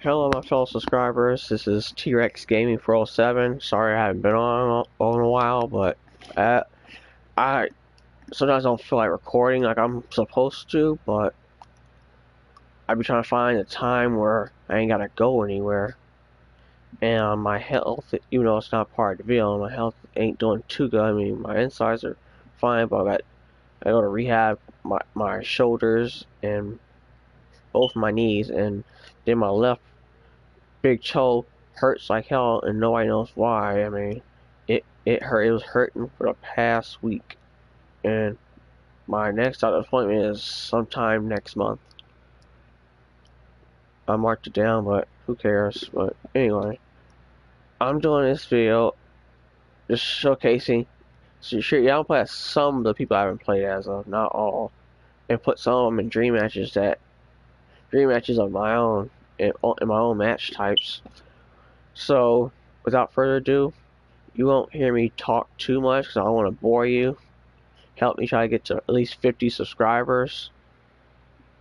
Hello, my fellow subscribers. This is T-Rex Gaming 407. Sorry I haven't been on in a while, but I sometimes don't feel like recording like I'm supposed to. But I be trying to find a time where I ain't gotta go anywhere, and my health, even though it's not part of the video, my health ain't doing too good. I mean, my insides are fine, but I go to rehab my shoulders and both my knees, and then my left big toe hurts like hell, and nobody knows why. I mean, it hurt. It was hurting for the past week, and my next doctor's appointment is sometime next month. I marked it down, but who cares? But anyway, I'm doing this video just showcasing. So sure, yeah, I'll play as some of the people I haven't played as of, not all, and put some of them in dream matches of my own, in my own match types. So, without further ado, you won't hear me talk too much because I don't want to bore you. Help me try to get to at least 50 subscribers.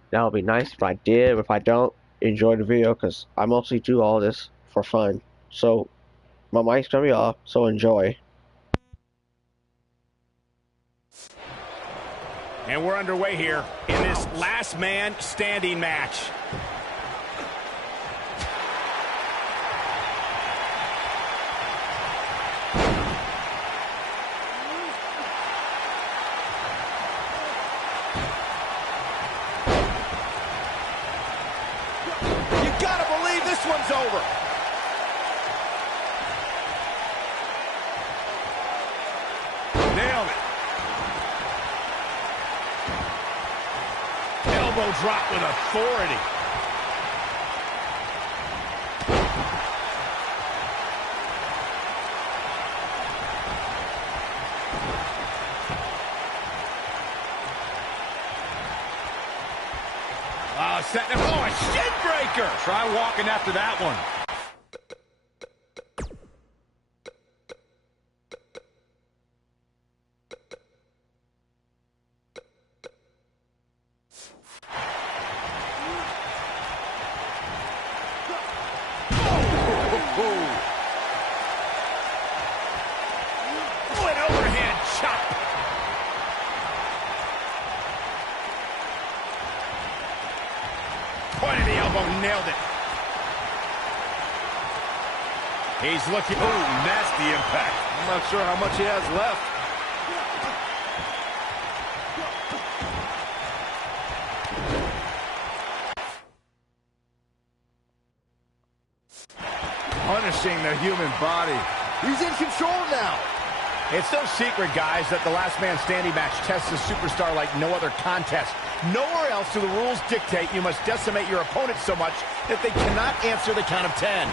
That would be nice if I did. But if I don't, enjoy the video because I mostly do all this for fun. So, my mic's going to be off, so enjoy. And we're underway here in this last man standing match. You gotta believe this one's over. Nailed it. Elbow drop with authority. Setting him. Oh, a shin breaker. Try walking after that one. Oh, an overhand chop. Point of the elbow, nailed it. He's looking. Oh, nasty impact. I'm not sure how much he has left. Punishing the human body. He's in control now. It's no secret, guys, that the last man standing match tests a superstar like no other contest. Nowhere else do the rules dictate you must decimate your opponent so much that they cannot answer the count of 10.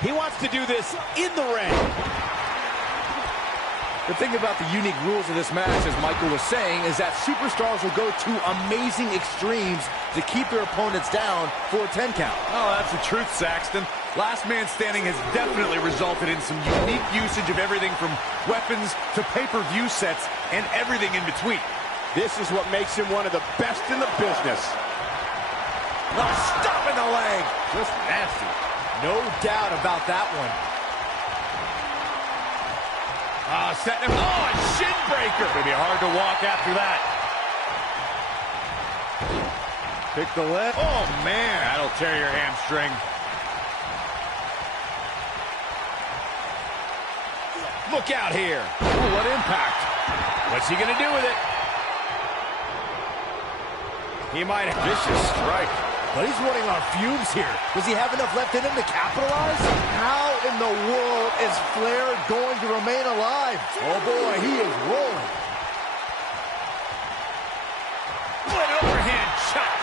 He wants to do this in the ring. The thing about the unique rules of this match, as Michael was saying, is that superstars will go to amazing extremes to keep their opponents down for a 10 count. Oh, that's the truth, Saxton. Last man standing has definitely resulted in some unique usage of everything from weapons to pay-per-view sets and everything in between. This is what makes him one of the best in the business. Oh, stop in the leg. Just nasty. No doubt about that one. Setting him. Oh, a shin breaker. It's going to be hard to walk after that. Pick the leg. Oh, man. That'll tear your hamstring. Look out here. Ooh, what impact. What's he going to do with it? He might have a vicious strike. But he's running on fumes here. Does he have enough left in him to capitalize? How in the world is Flair going to remain alive? Oh, boy, he is rolling. An overhand chop.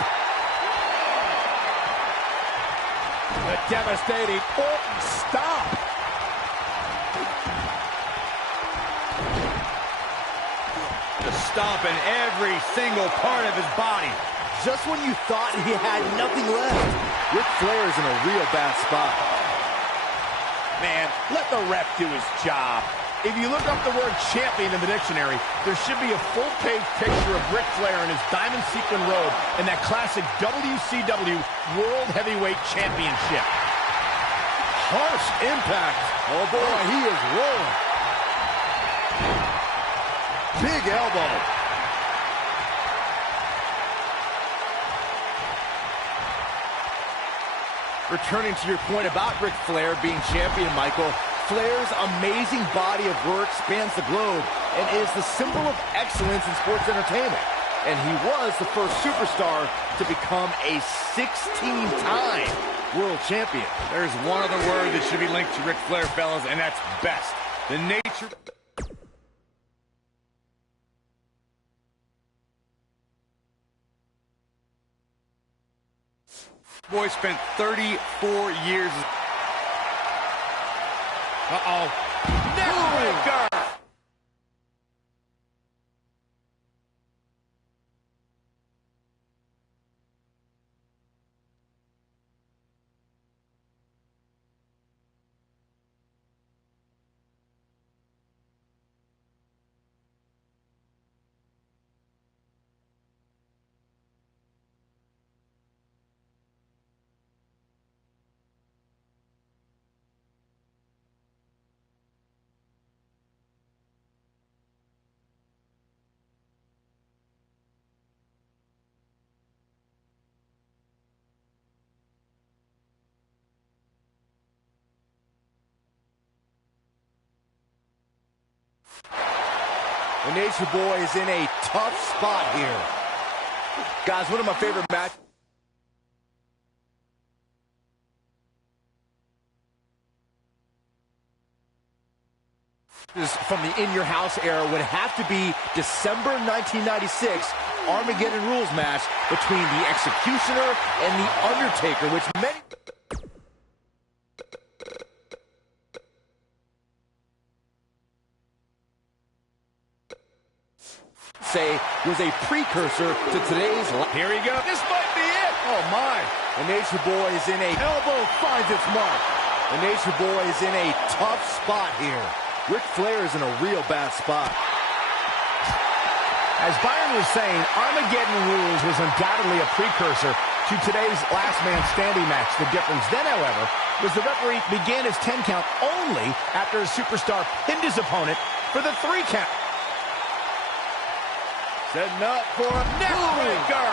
The devastating Orton stomp. The stomp in every single part of his body. Just when you thought he had nothing left, Ric Flair's in a real bad spot. Man, let the ref do his job. If you look up the word champion in the dictionary, there should be a full-page picture of Ric Flair in his diamond sequin robe and that classic WCW World Heavyweight Championship. Harsh impact. Oh boy, he is rolling. Big elbow. Returning to your point about Ric Flair being champion, Michael, Flair's amazing body of work spans the globe and is the symbol of excellence in sports entertainment. And he was the first superstar to become a 16-time world champion. There's one other word that should be linked to Ric Flair, fellas, and that's best. The nature... Boy spent 34 years... Uh-oh. Neckbreaker! The Nature Boy is in a tough spot here. Guys, one of my favorite matches from the In Your House era would have to be December 1996 Armageddon Rules match between the Executioner and the Undertaker, which many say was a precursor to today's... Here we go. This might be it. Oh, my. The Nature Boy is in a... Elbow finds its mark. The Nature Boy is in a tough spot here. Ric Flair is in a real bad spot. As Byron was saying, Armageddon Rules was undoubtedly a precursor to today's Last Man Standing match. The difference then, however, was the referee began his 10 count only after a superstar pinned his opponent for the 3 count. Setting up for a neckbreaker.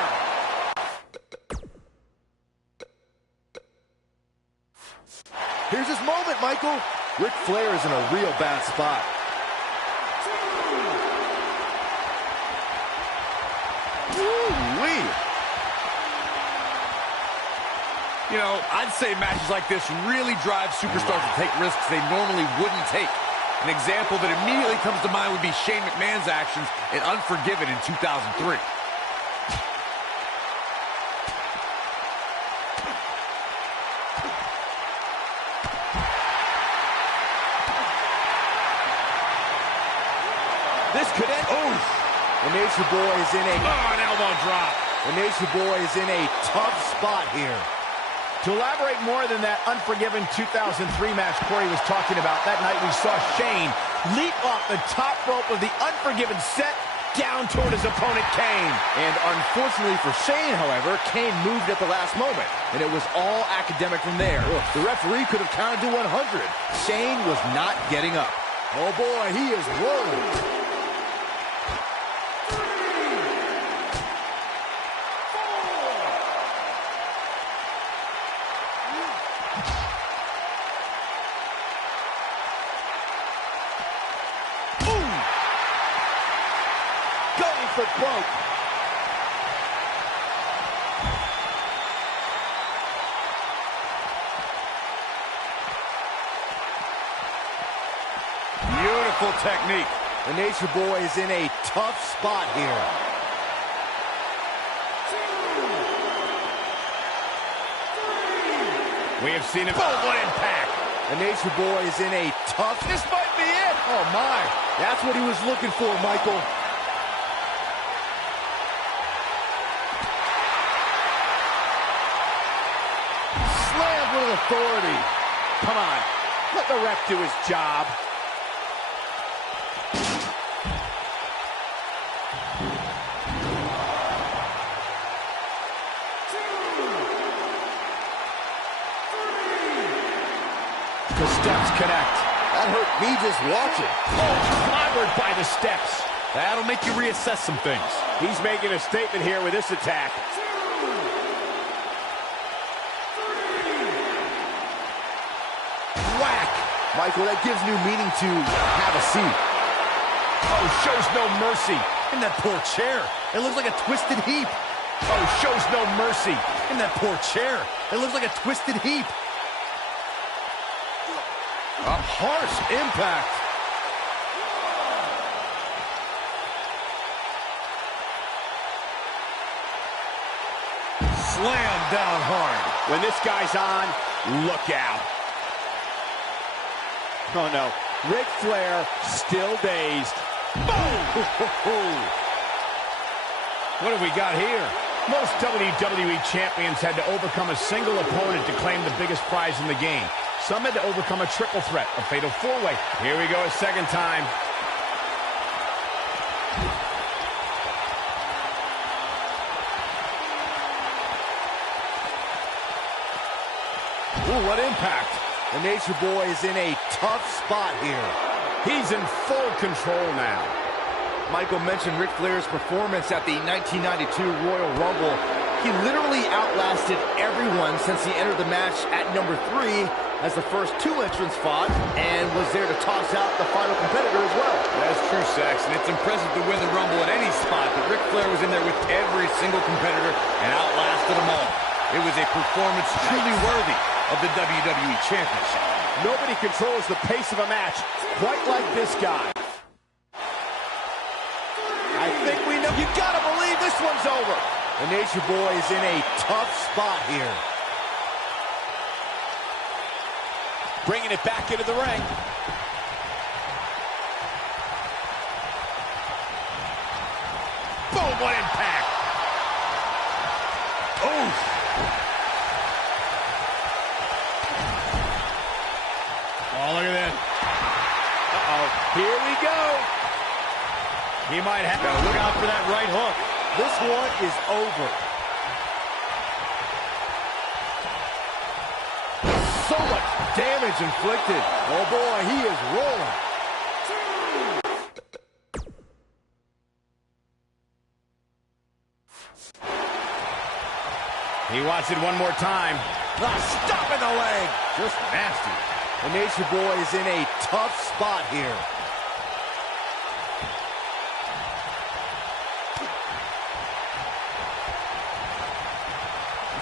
Here's his moment, Michael. Ric Flair is in a real bad spot. Woo-wee. You know, I'd say matches like this really drive superstars to take risks they normally wouldn't take. An example that immediately comes to mind would be Shane McMahon's actions in Unforgiven in 2003. This could end. Oh! The Nature Boy is in a... Oh, an elbow drop. The Nature Boy is in a tough spot here. To elaborate more than that Unforgiven 2003 match Corey was talking about, that night we saw Shane leap off the top rope of the Unforgiven set down toward his opponent, Kane. And unfortunately for Shane, however, Kane moved at the last moment, and it was all academic from there. The referee could have counted to 100. Shane was not getting up. Oh boy, he is rolling. For broke. Beautiful technique. The Nature Boy is in a tough spot here. We have seen him. Oh, what impact. The Nature Boy is in a tough... This might be it. Oh, my. That's what he was looking for, Michael. With authority. Come on, let the ref do his job. steps connect. That hurt me just watching. Oh, clobbered by the steps. That'll make you reassess some things. He's making a statement here with this attack. Whack. Michael, that gives new meaning to have a seat. Oh, shows no mercy. In that poor chair. It looks like a twisted heap. Oh, shows no mercy. In that poor chair. It looks like a twisted heap. A harsh impact. Slam down hard. When this guy's on, look out. Oh, no. Ric Flair still dazed. Boom! What have we got here? Most WWE champions had to overcome a single opponent to claim the biggest prize in the game. Some had to overcome a triple threat, a fatal four-way. Here we go a second time. Ooh, what impact. The Nature Boy is in a tough spot here. He's in full control now. Michael mentioned Ric Flair's performance at the 1992 Royal Rumble. He literally outlasted everyone since he entered the match at number 3 as the first 2 entrants fought and was there to toss out the final competitor as well. That's true, Saxon. It's impressive to win the Rumble at any spot, but Ric Flair was in there with every single competitor and outlasted them all. It was a performance truly worthy of the WWE Championship. Nobody controls the pace of a match quite like this guy. I think we know. You gotta believe this one's over. The Nature Boy is in a tough spot here. Bringing it back into the ring. Boom, what impact. Oof. Oh, look at that. Uh-oh. Here we go. He might have to look out for that right hook. This one is over. So much damage inflicted. Oh boy, he is rolling. He wants it one more time. Stop in the leg. Just nasty. The Nature Boy is in a tough spot here.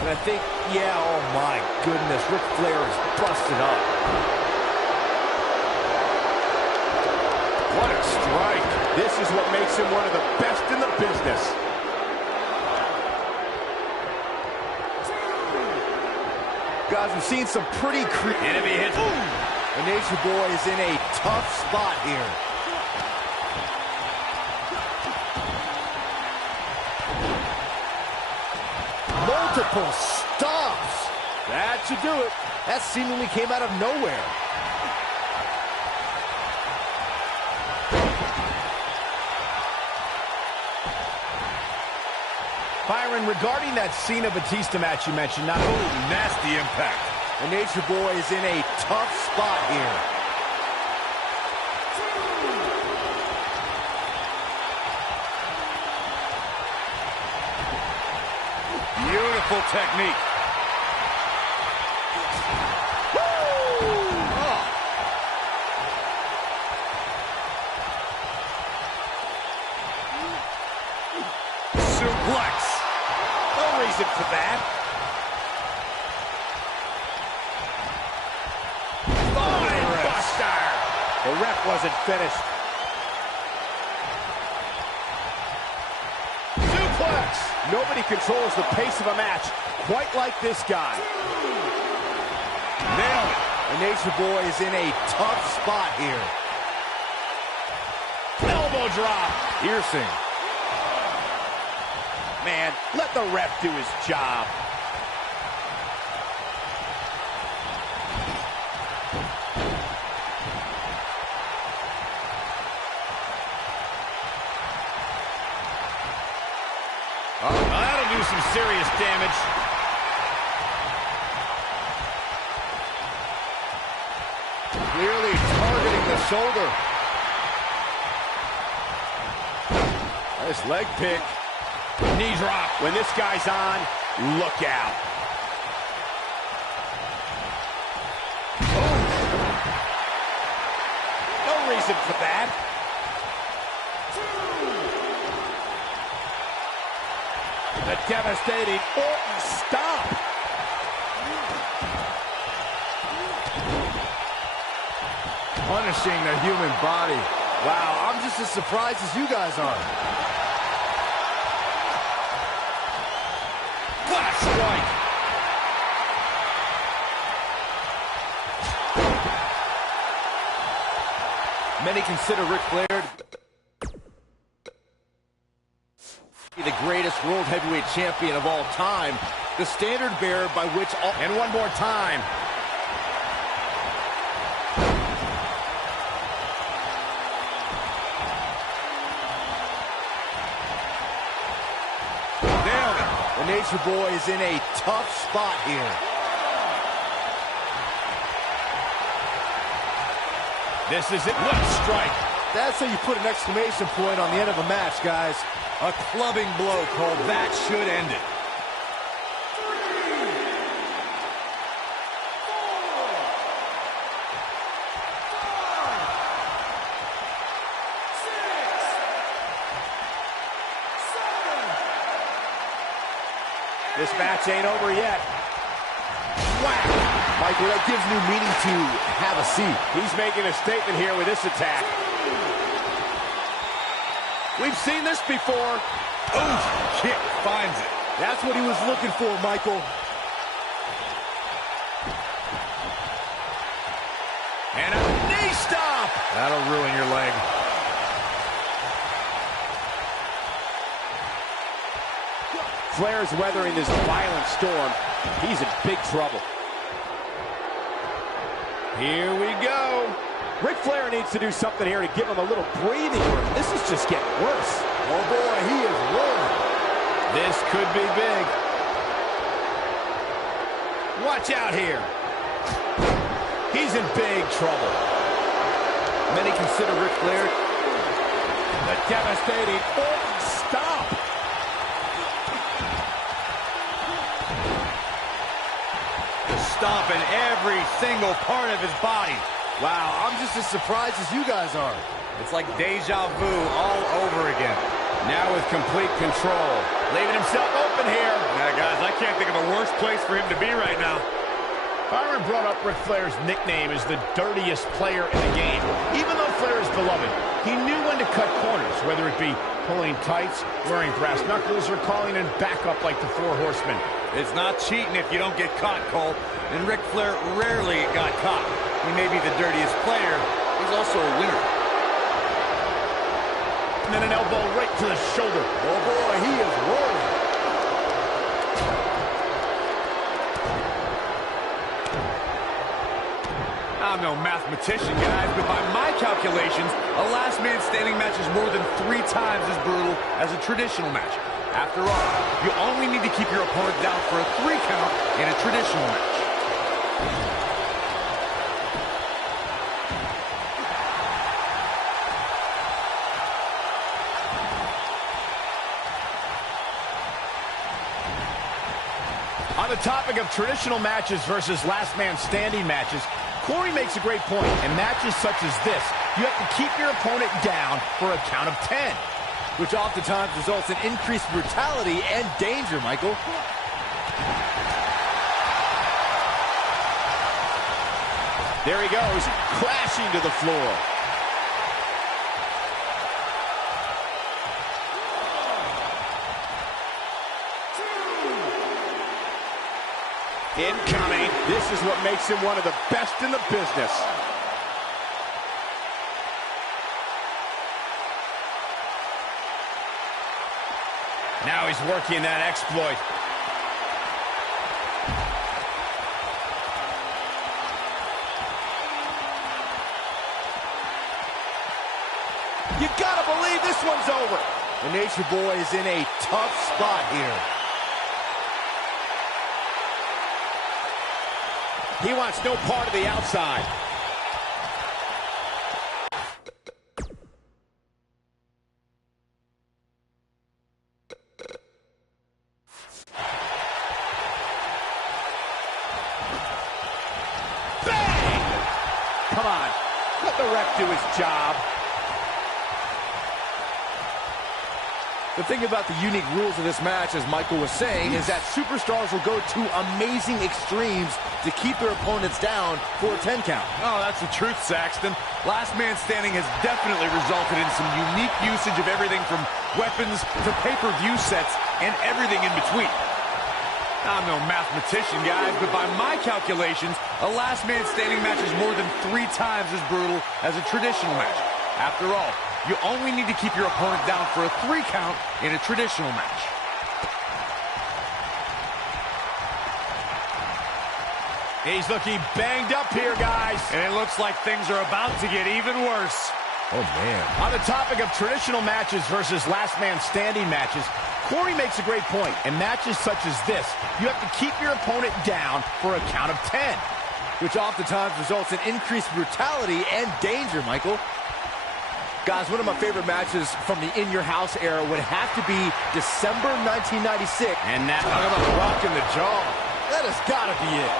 And I think, yeah, oh my goodness, Ric Flair is busted up. What a strike. This is what makes him one of the best in the business. Guys, we've seen some pretty Enemy hits. The Nature Boy is in a tough spot here. Multiple stops. That should do it. That seemingly came out of nowhere. Byron, regarding that Cena Batista match you mentioned, not only Nasty impact. The Nature Boy is in a tough spot here. Beautiful technique. Suplex. no reason for that. Buster. The ref wasn't finished. Suplex. Nobody controls the pace of a match quite like this guy. Nailed it. The Nature Boy is in a tough spot here. Elbow drop. Piercing. Man, let the ref do his job. That'll do some serious damage. shoulder. Nice leg pick. Knee drop. When this guy's on, look out. No reason for that. The devastating Orton stomp. Punishing the human body. Wow, I'm just as surprised as you guys are. What a strike! Many consider Ric Flair the greatest world heavyweight champion of all time, the standard bearer by which all... And one more time. Nailed it. The Nature Boy is in a tough spot here. This is it. What a strike. That's how you put an exclamation point on the end of a match, guys. A clubbing blow called that should end it. 3, 4, 5, 6, 7. This match ain't over yet. Wow. Michael, that gives new meaning to have a seat. He's making a statement here with this attack. We've seen this before. Ooh, kick finds it. That's what he was looking for, Michael. And a knee stomp. That'll ruin your leg. Flair's weathering this violent storm. He's in big trouble. Here we go. Ric Flair needs to do something here to give him a little breathing room. This is just getting worse. Oh, boy, he is rolling. This could be big. Watch out here. He's in big trouble. Many consider Ric Flair the devastating Orton stomp. Stomping every single part of his body. Wow, I'm just as surprised as you guys are. It's like deja vu all over again. Now with complete control. Leaving himself open here. Yeah, guys, I can't think of a worse place for him to be right now. Byron brought up Ric Flair's nickname as the dirtiest player in the game. Even though Flair is beloved, he knew when to cut corners, whether it be pulling tights, wearing brass knuckles, or calling in backup like the Four Horsemen. It's not cheating if you don't get caught, Cole. And Ric Flair rarely got caught. He may be the dirtiest player. He's also a winner. And then an elbow right to the shoulder. Oh, boy, he is rolling. I'm no mathematician, guys, but by my calculations, a last man standing match is more than 3 times as brutal as a traditional match. After all, you only need to keep your opponent down for a 3 count in a traditional match. On the topic of traditional matches versus last man standing matches, Corey makes a great point. In matches such as this, you have to keep your opponent down for a count of 10. Which oftentimes results in increased brutality and danger, Michael. There he goes, crashing to the floor. Incoming. This is what makes him one of the best in the business. Now he's working that exploit. You gotta believe this one's over. The Nature Boy is in a tough spot here. He wants no part of the outside. Come on, let the ref do his job. The thing about the unique rules of this match, as Michael was saying, is that superstars will go to amazing extremes to keep their opponents down for a 10 count. Oh, that's the truth, Saxton. Last man standing has definitely resulted in some unique usage of everything from weapons to pay-per-view sets and everything in between. I'm no mathematician, guys, but by my calculations, a last man standing match is more than 3 times as brutal as a traditional match. After all, you only need to keep your opponent down for a 3 count in a traditional match. He's looking banged up here, guys. And it looks like things are about to get even worse. Oh, man. On the topic of traditional matches versus last man standing matches, Corey makes a great point. In matches such as this, you have to keep your opponent down for a count of 10. Which oftentimes results in increased brutality and danger, Michael. Guys, one of my favorite matches from the In Your House era would have to be December 1996. And that, talk about rocking the jaw. That has got to be it.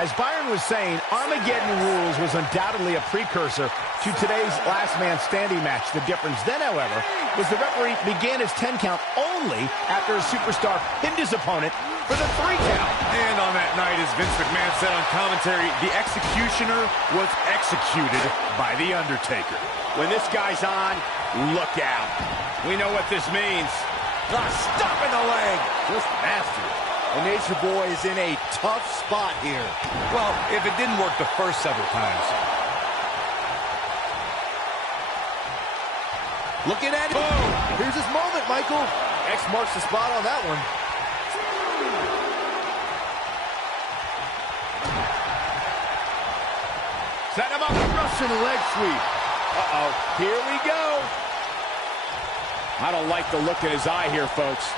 As Byron was saying, Armageddon Rules was undoubtedly a precursor to today's last man standing match. The difference then, however, was the referee began his 10 count only after a superstar pinned his opponent for the 3 count. And on that night, as Vince McMahon said on commentary, the executioner was executed by The Undertaker. When this guy's on, look out. We know what this means. Stop in the leg. Just nasty. The Nature Boy is in a tough spot here. Well, if it didn't work the first several times. Looking at it. Boom. Here's his moment, Michael. X marks the spot on that one. Set him up. Russian leg sweep. Uh-oh. Here we go. I don't like the look in his eye here, folks.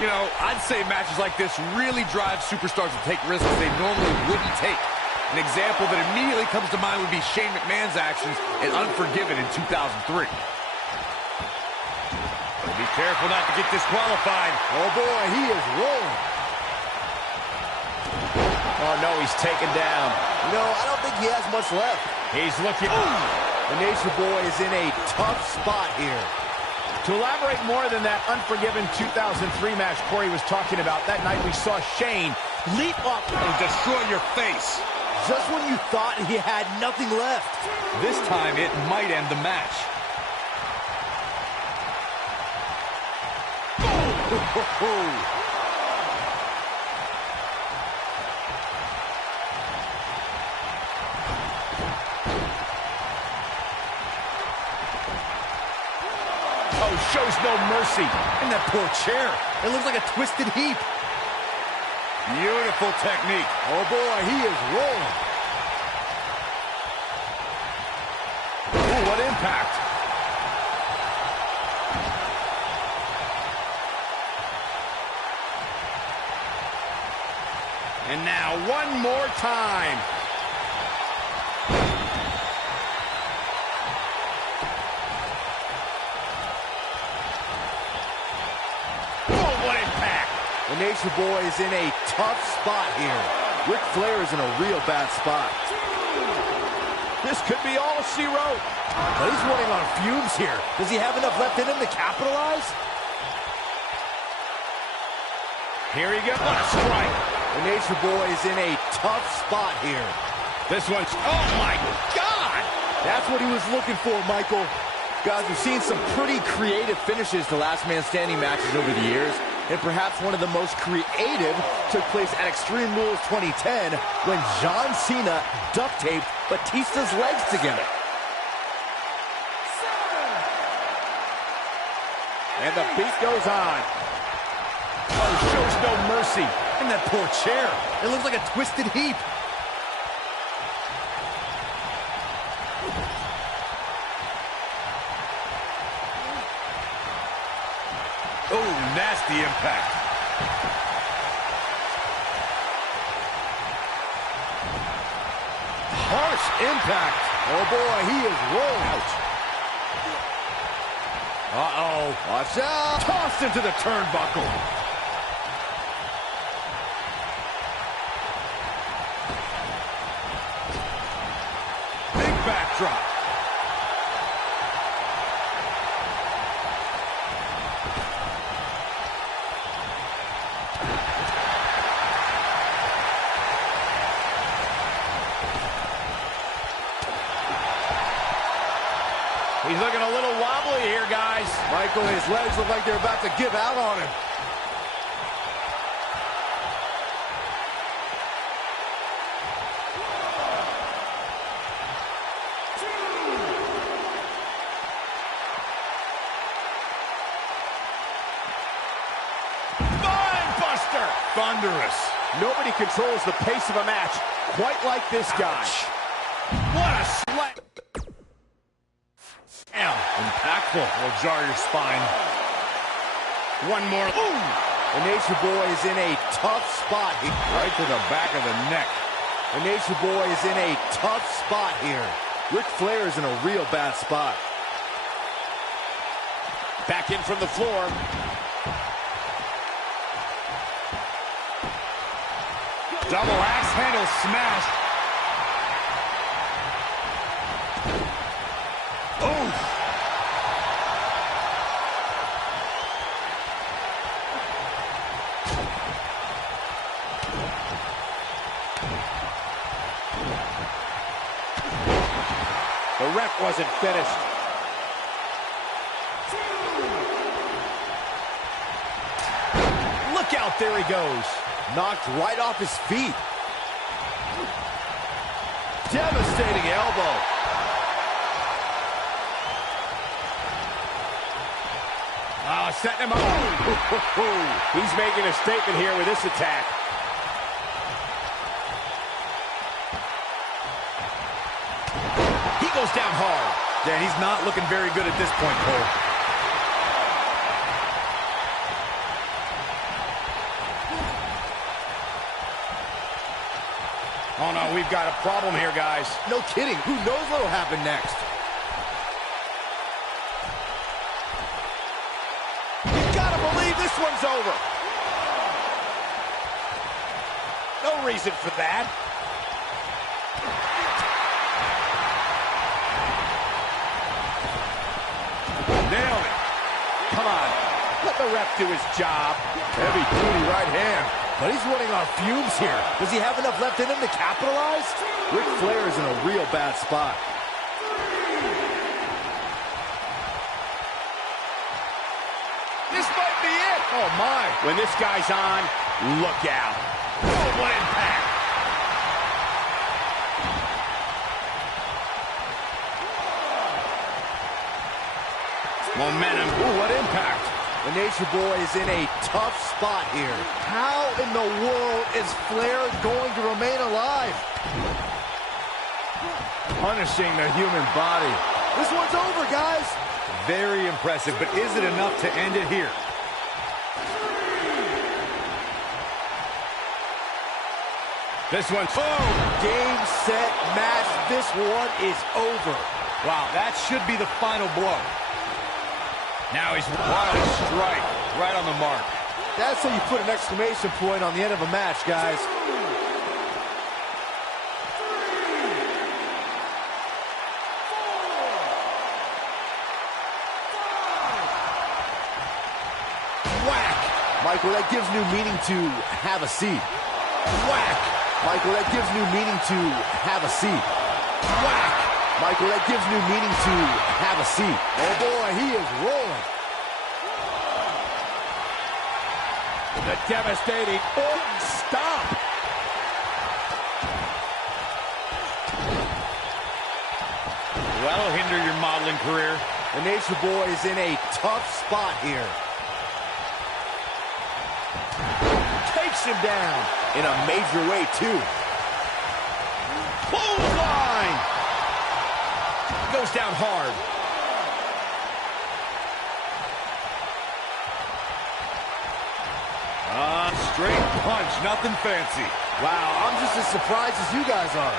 You know, I'd say matches like this really drive superstars to take risks they normally wouldn't take. An example that immediately comes to mind would be Shane McMahon's actions in Unforgiven in 2003. Be careful not to get disqualified. Oh, boy, he is rolling. Oh, no, he's taken down. You know, I don't think he has much left. He's looking. The Nature Boy is in a tough spot here. To elaborate more than that Unforgiven 2003 match Corey was talking about, that night we saw Shane leap up and destroy your face. Just when you thought he had nothing left. This time it might end the match. Oh, shows no mercy. And that poor chair. It looks like a twisted heap. Beautiful technique. Oh, boy, he is rolling. Ooh, what impact. And now one more time. The Nature Boy is in a tough spot here. Ric Flair is in a real bad spot. This could be all she wrote. But he's running on fumes here. Does he have enough left in him to capitalize? Here he goes. What a strike. The Nature Boy is in a tough spot here. This one's, oh my God! That's what he was looking for, Michael. Guys, we've seen some pretty creative finishes to last man standing matches over the years. And perhaps one of the most creative took place at Extreme Rules 2010 when John Cena duct taped Batista's legs together. And the beat goes on. Oh, shows no mercy. And that poor chair. It looks like a twisted heap. Oh, nasty impact. Harsh impact. Oh, boy, he is rolling. Ouch. Uh-oh. Watch out. Tossed into the turnbuckle. Big backdrop. He's looking a little wobbly here, guys. Michael, his legs look like they're about to give out on him. Buster. Thunderous. Nobody controls the pace of a match quite like this guy. What a slap. Damn. Impactful. Will jar your spine. One more. Ooh. The Nature Boy is in a tough spot here. Right to the back of the neck. The Nature Boy is in a tough spot here. Ric Flair is in a real bad spot. Back in from the floor. Double axe handle smash. Oh. The ref wasn't finished. Look out, there he goes. Knocked right off his feet. Devastating elbow. Oh, setting him up. He's making a statement here with this attack. He goes down hard. Yeah, he's not looking very good at this point, Cole. Oh, no, we've got a problem here, guys. No kidding. Who knows what will happen next? You gotta believe this one's over. No reason for that. Nailed it. Come on. Let the ref do his job. Heavy duty right hand. But he's running on fumes here. Does he have enough left in him to capitalize? Ric Flair is in a real bad spot. This might be it. Oh, my. When this guy's on, look out. Oh, what impact. Momentum. Ooh, what impact. The Nature Boy is in a tough spot here. How in the world is Flair going to remain alive? Punishing the human body. This one's over, guys. Very impressive, but is it enough to end it here? This one's... Oh, game, set, match. This one is over. Wow, that should be the final blow. Now he's... What a strike. Right on the mark. That's how you put an exclamation point on the end of a match, guys. Whack! Michael, that gives new meaning to have a seat. Whack! Michael, that gives new meaning to have a seat. Whack! Michael, that gives new meaning to have a seat. Oh, boy, he is rolling. The devastating stomp. That'll hinder your modeling career. The Nature Boy is in a tough spot here. Takes him down. In a major way, too. Clothesline. Goes down hard. Straight punch, nothing fancy. Wow, I'm just as surprised as you guys are.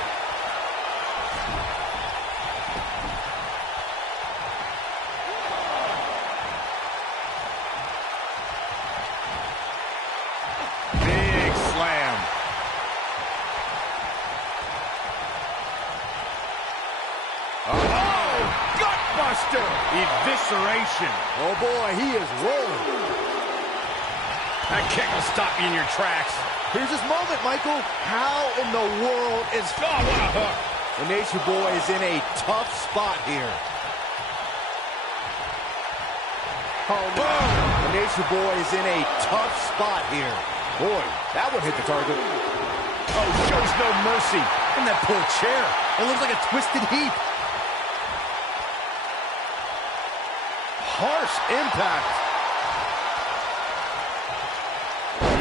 Oh, gutbuster! Evisceration. Oh, boy, he is rolling. That kick will stop you in your tracks. Here's his moment, Michael. How in the world is... Oh, what a hook. The Nature Boy is in a tough spot here. Oh, no. Boom! The Nature Boy is in a tough spot here. Boy, that one hit the target. Oh, shows no mercy. And that poor chair. It looks like a twisted heap. Harsh impact.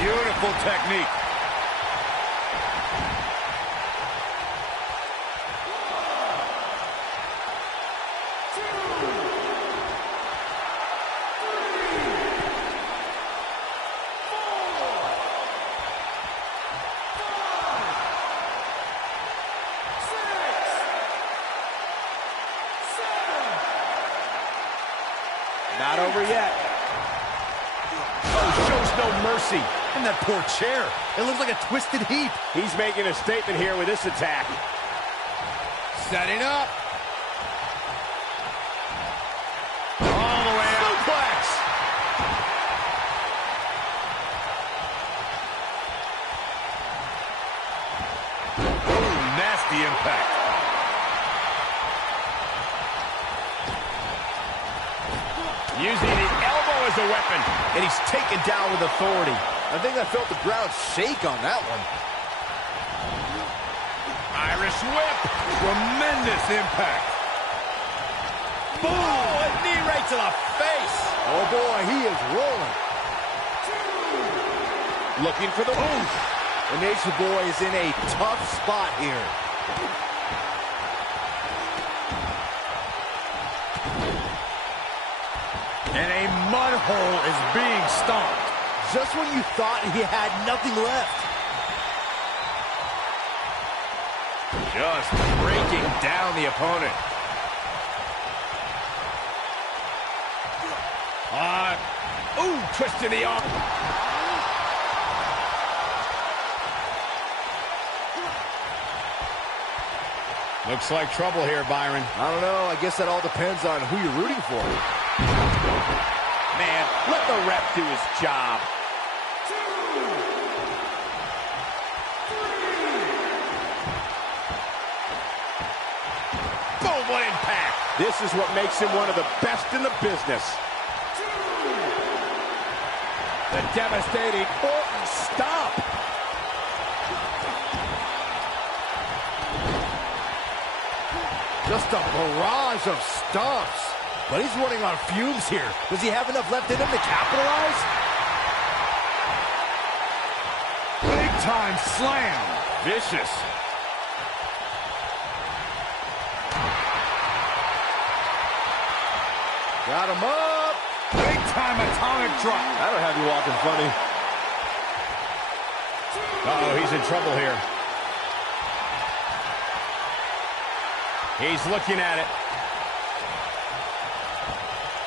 Beautiful technique. Not over yet. Oh, shows no mercy. And that poor chair. It looks like a twisted heap. He's making a statement here with this attack. Setting up. All the way out. Suplex. Ooh, nasty impact. Using the elbow as a weapon, and he's taken down with authority. I think I felt the ground shake on that one. Irish whip. Tremendous impact. Boom! A knee right to the face. Oh, boy, he is rolling. Looking for the oof. The Nature Boy is in a tough spot here. And a mud hole is being stomped. Just when you thought he had nothing left. Just breaking down the opponent. Twist to the arm. Looks like trouble here, Byron. I don't know. I guess that all depends on who you're rooting for. Man, let the ref do his job. Boom, what impact. This is what makes him one of the best in the business. The devastating Orton stomp. Just a barrage of stomps. But he's running on fumes here. Does he have enough left in him to capitalize? Big time slam. Vicious. Got him up. Big time atomic drop. That'll have you walking funny. Uh-oh, he's in trouble here. He's looking at it.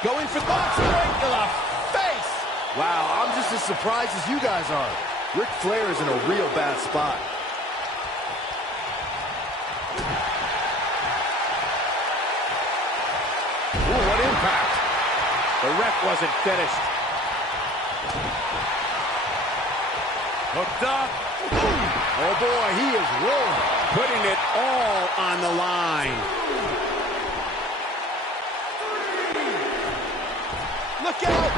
Going for the box right to the face. Wow, I'm just as surprised as you guys are. Ric Flair is in a real bad spot. Ooh, what impact. The ref wasn't finished. Hooked up. Oh, boy, he is rolling. Putting it all on the line. Look out.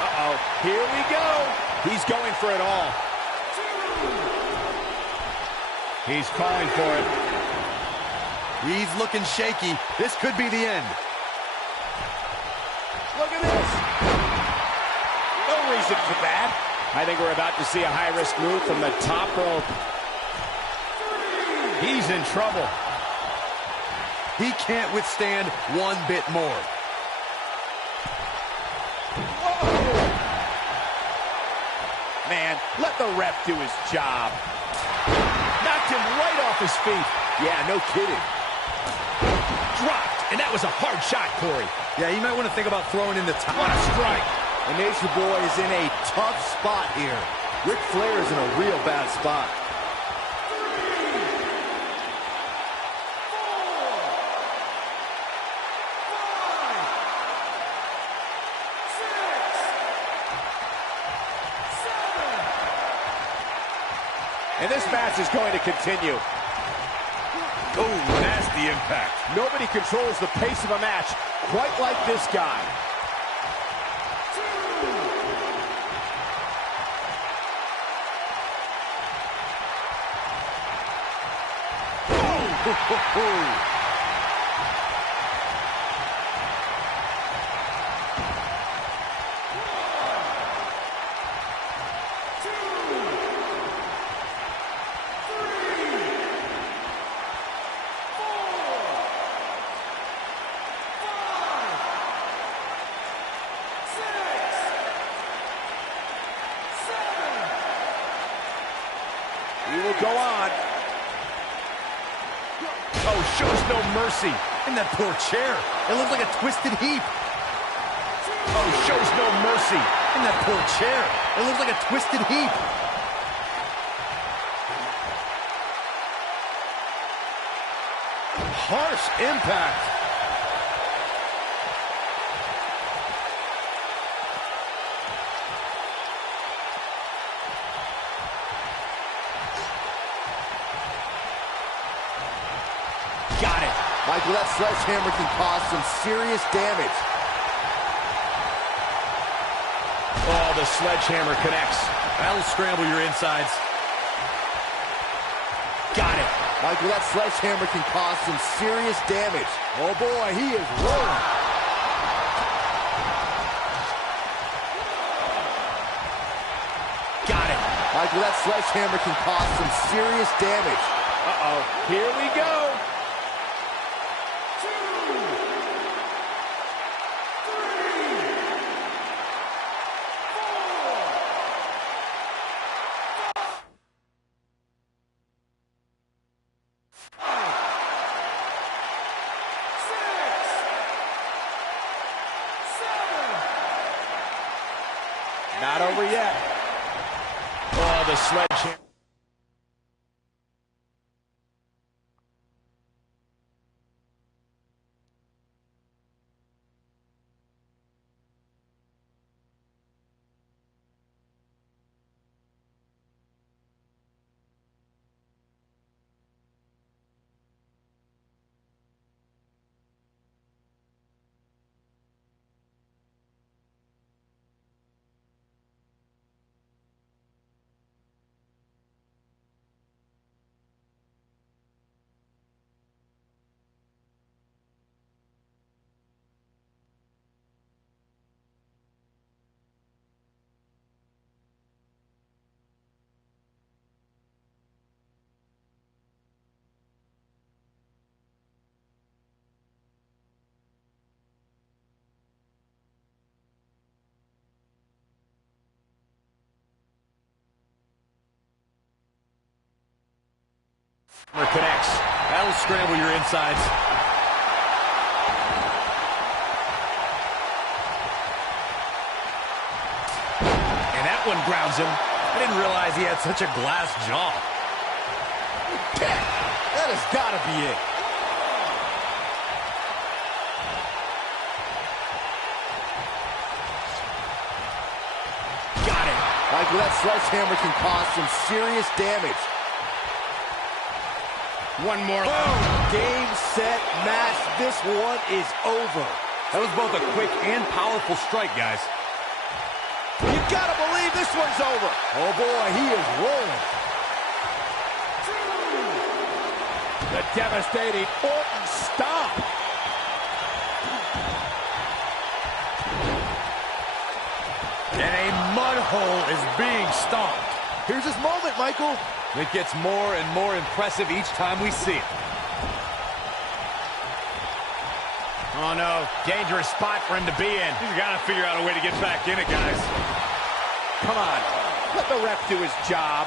Uh-oh, here we go. He's going for it all. He's calling for it. He's looking shaky. This could be the end. Look at this. No reason for that. I think we're about to see a high-risk move from the top rope. He's in trouble. He can't withstand one bit more. Man, let the ref do his job. Knocked him right off his feet. Yeah, no kidding. Dropped, and that was a hard shot, Corey. Yeah, you might want to think about throwing in the towel. What a strike. The Nature Boy is in a tough spot here. Ric Flair is in a real bad spot. And this match is going to continue. Oh, nasty impact. Nobody controls the pace of a match quite like this guy. Oh! He will go on. Oh, shows no mercy. And that poor chair. It looks like a twisted heap. Oh, shows no mercy. And that poor chair. It looks like a twisted heap. Harsh impact. Got it. Michael, that sledgehammer can cause some serious damage. Oh, the sledgehammer connects. That'll scramble your insides. Got it. Michael, that sledgehammer can cause some serious damage. Oh boy, he is rolling. Got it. Michael, that sledgehammer can cause some serious damage. Uh-oh, here we go. Not over yet. Oh, the sledgehammer. Connects. That'll scramble your insides. And that one grounds him. I didn't realize he had such a glass jaw. That has got to be it. Got it. Michael, that sledgehammer can cause some serious damage. One more. Boom! Game, set, match. This one is over. That was both a quick and powerful strike, guys. You gotta believe this one's over. Oh boy, he is rolling. The devastating Orton stomp. And a mud hole is being stomped. Here's his moment, Michael. It gets more and more impressive each time we see it. Oh no, dangerous spot for him to be in. He's got to figure out a way to get back in it, guys. Come on, let the ref do his job.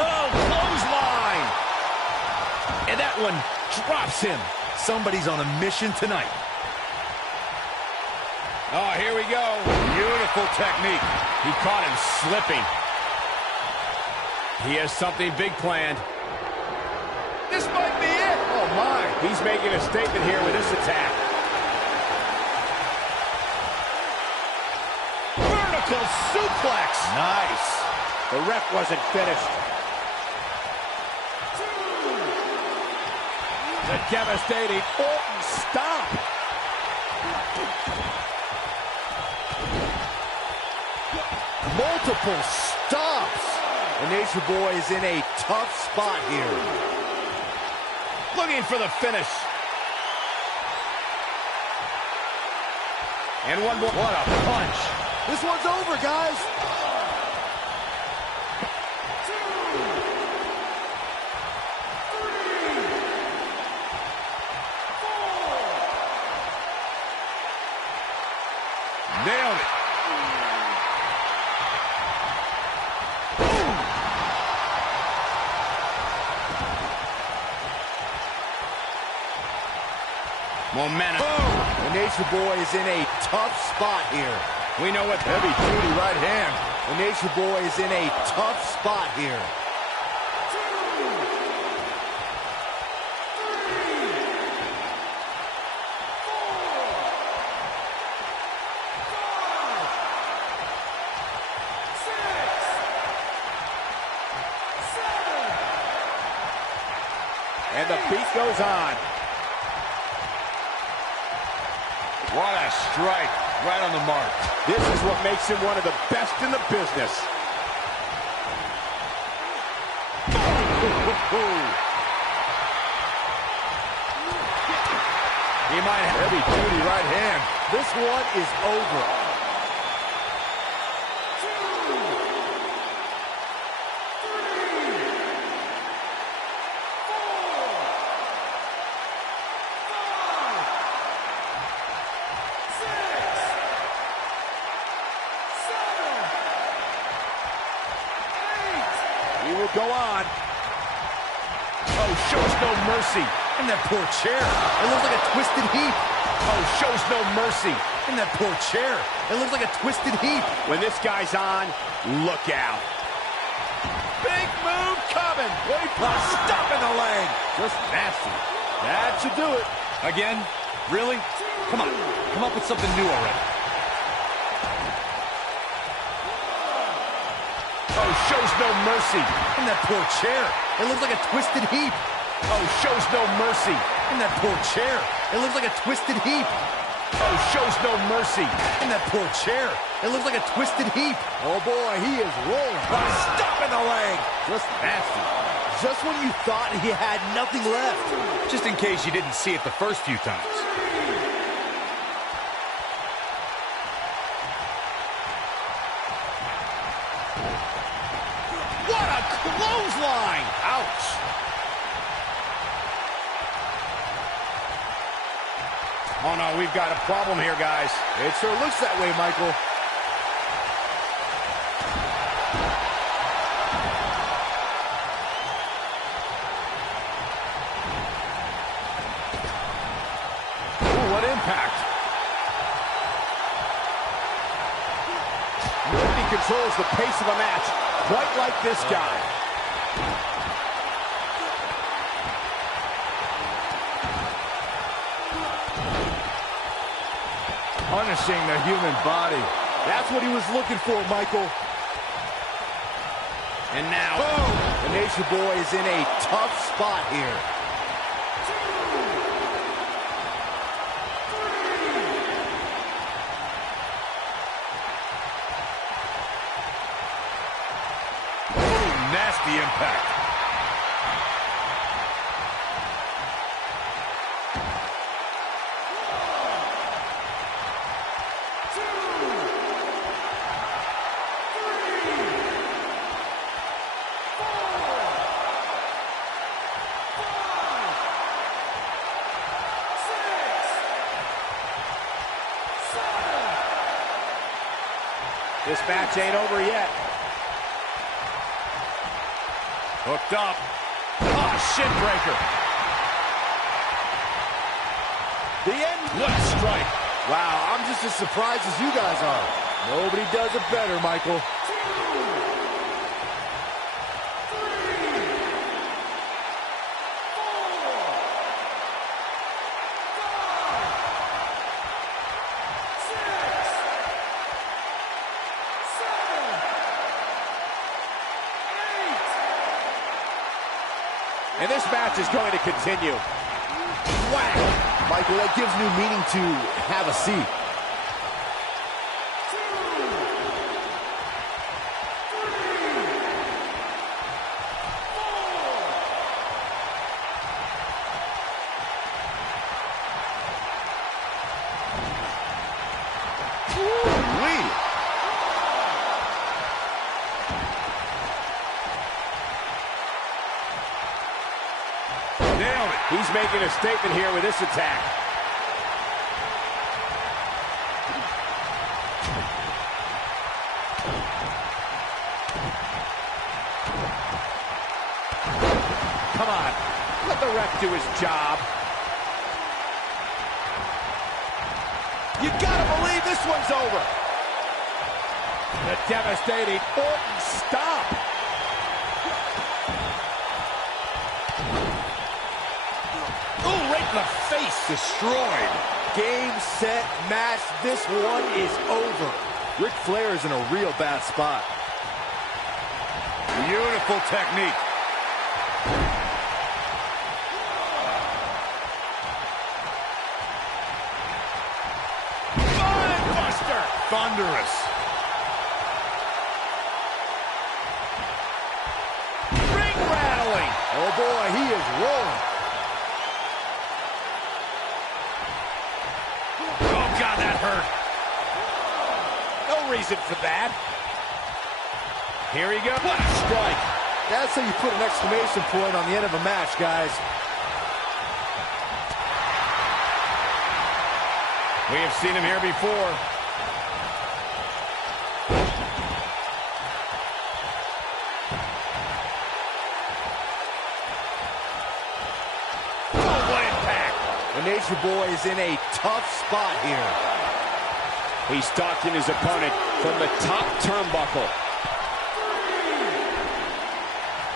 Oh, clothesline! And that one drops him. Somebody's on a mission tonight. Oh, here we go. Beautiful technique. He caught him slipping. He has something big planned. This might be it. Oh, my. He's making a statement here with this attack. Vertical suplex. Nice. The ref wasn't finished. The devastating Orton stomp. Multiple stomps. The Nature Boy is in a tough spot here. Looking for the finish. And one more. What a punch. This one's over, guys. Nailed it. Momentum. Oh. The Nature Boy is in a tough spot here. We know what heavy-duty right hand. The Nature Boy is in a tough spot here. And the beat goes on. What a strike. Right on the mark. This is what makes him one of the best in the business. He might have heavy-duty right hand. This one is over. He will go on. Oh, shows no mercy. And that poor chair. It looks like a twisted heap. Oh, shows no mercy. And that poor chair. It looks like a twisted heap. When this guy's on, look out. Big move coming. Wait for a stop in the leg. Just nasty. That should do it. Again? Really? Come on. Come up with something new already. Oh, shows no mercy. And that poor chair. It looks like a twisted heap. Oh, shows no mercy. And that poor chair. It looks like a twisted heap. Oh, shows no mercy. And that poor chair. It looks like a twisted heap. Oh boy, he is rolling. A stop in the leg. Just nasty. Just when you thought he had nothing left. Just in case you didn't see it the first few times. What a clothesline. Ouch. Oh, no, we've got a problem here, guys. It sure looks that way, Michael. Ooh, what impact. Nobody controls the pace of a match quite like this guy. Punishing the human body. That's what he was looking for, Michael. And now, Boom! The Nature Boy is in a tough spot here. ooh, nasty impact. This match ain't over yet. Hooked up. Oh, shin breaker. The end. What a strike. Wow, I'm just as surprised as you guys are. Nobody does it better, Michael. And this match is going to continue. Whack! Michael, that gives new meaning to have a seat. Nailed it. He's making a statement here with this attack. Come on. Let the ref do his job. You gotta believe this one's over. The devastating Orton stop. Oh, right in the face. Destroyed. Game, set, match. This one is over. Ric Flair is in a real bad spot. Beautiful technique. Buster! Thunderous. Ring rattling. Oh, boy, he is rolling. Oh, God, that hurt. No reason for that. Here he goes. What a strike. That's how you put an exclamation point on the end of a match, guys. We have seen him here before. Oh, what impact. The Nature Boy is in a tough spot here. He's stalking his opponent from the top turnbuckle.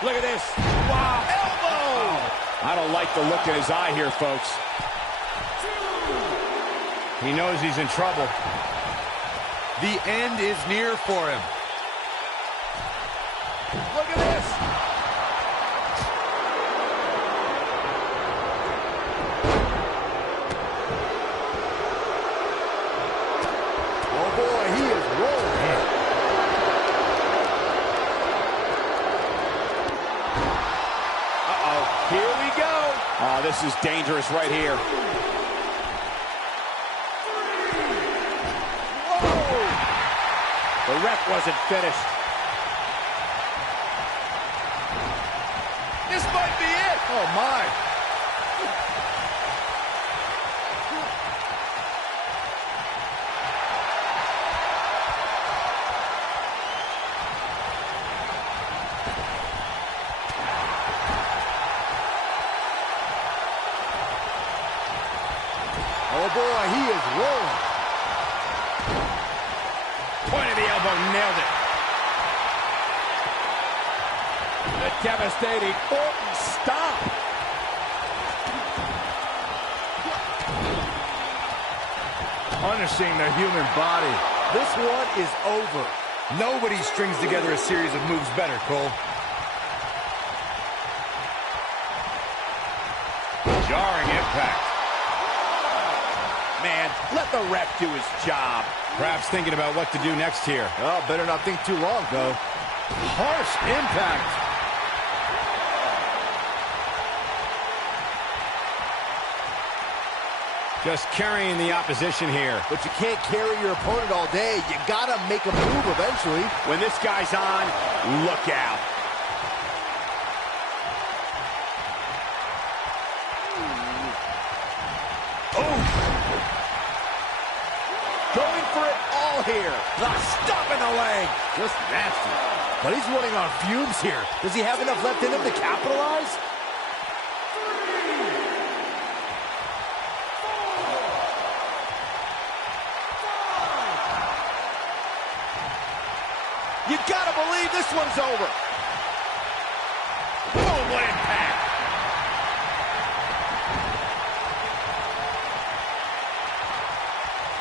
Look at this. Wow. Elbow. I don't like the look in his eye here, folks. He knows he's in trouble. The end is near for him. Look at this. Oh, boy, he is rolling. Uh-oh. Here we go. Oh, this is dangerous right here. The ref wasn't finished. This might be it. Oh, my. Oh, boy, he is rolling. Point of the elbow, nailed it. The devastating Orton stop. Punishing the human body. This one is over. Nobody strings together a series of moves better, Cole. Jarring impact. Man, let the ref do his job. Perhaps thinking about what to do next here. Oh, better not think too long, though. Harsh impact. Just carrying the opposition here. But you can't carry your opponent all day. You gotta make a move eventually. When this guy's on, look out. Going for it all here. Stop in the leg. Just nasty. But he's running on fumes here. Does he have enough left in him to capitalize? You gotta believe this one's over. Oh, what impact.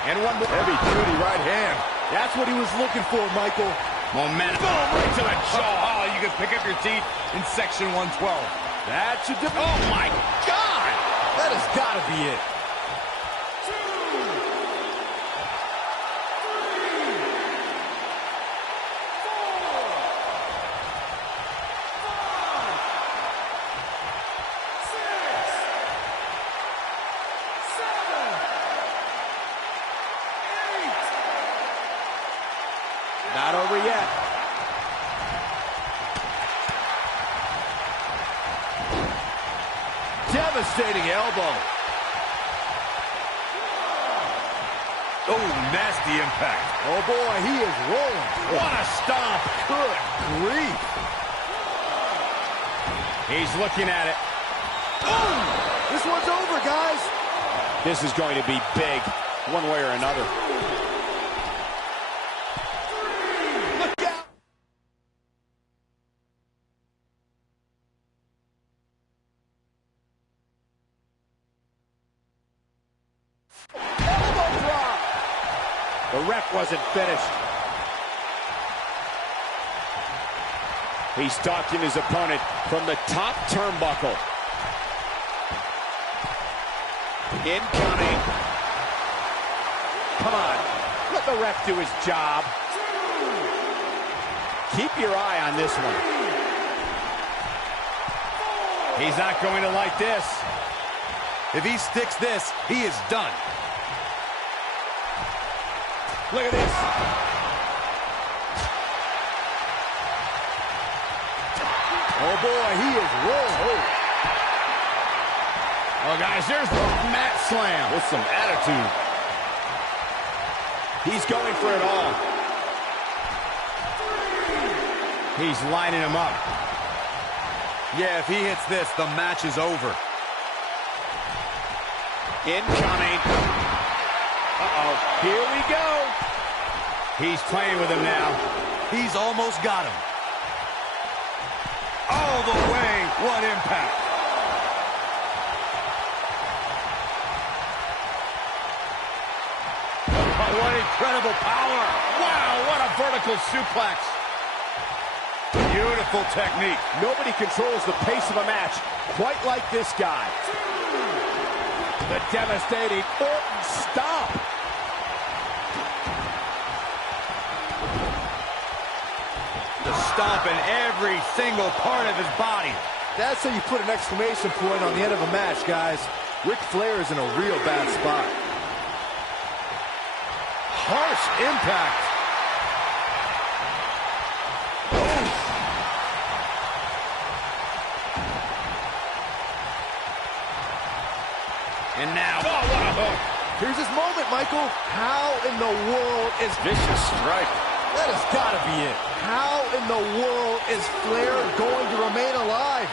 And one more. Heavy-duty right hand. That's what he was looking for, Michael. Momentum. Boom, right to the jaw. Oh, you can pick up your teeth in section 112. That should do. Oh, my God! That has got to be it. Not over yet. Devastating elbow. Oh, nasty impact. Oh, boy, he is rolling. What a stomp. Good grief. He's looking at it. Oh, this one's over, guys. This is going to be big, one way or another. Look out. Elbow drop. The ref wasn't finished. He's stalking his opponent from the top turnbuckle. Incoming. Come on, let the ref do his job. Keep your eye on this one. He's not going to like this. If he sticks this, he is done. Look at this. Oh, boy, he is rolling. Oh, guys, there's the mat slam. With some attitude. He's going for it all. He's lining him up. Yeah, if he hits this, the match is over. Incoming. Uh-oh. Here we go. He's playing with him now. He's almost got him. All the way. What impact. Oh, what incredible power. Wow, what a vertical suplex. Beautiful technique. Nobody controls the pace of a match quite like this guy. The devastating Orton stomp. The stomp in every single part of his body. That's how you put an exclamation point on the end of a match, guys. Ric Flair is in a real bad spot. Harsh impact. And now, Oh, what a hook. Here's his moment, Michael. How in the world is vicious strike. That has got to be it. How in the world is Flair going to remain alive?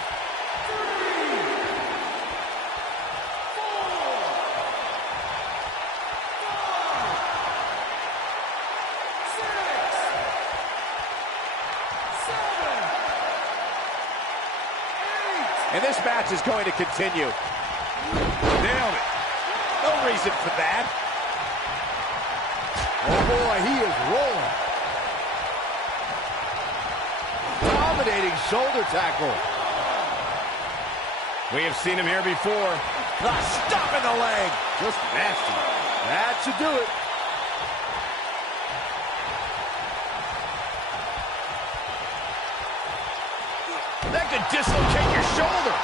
And this match is going to continue. Nailed it. No reason for that. Oh boy, he is rolling. Dominating shoulder tackle. We have seen him here before. Stop in the leg. Just nasty. That should do it. That could dislocate your shoulder.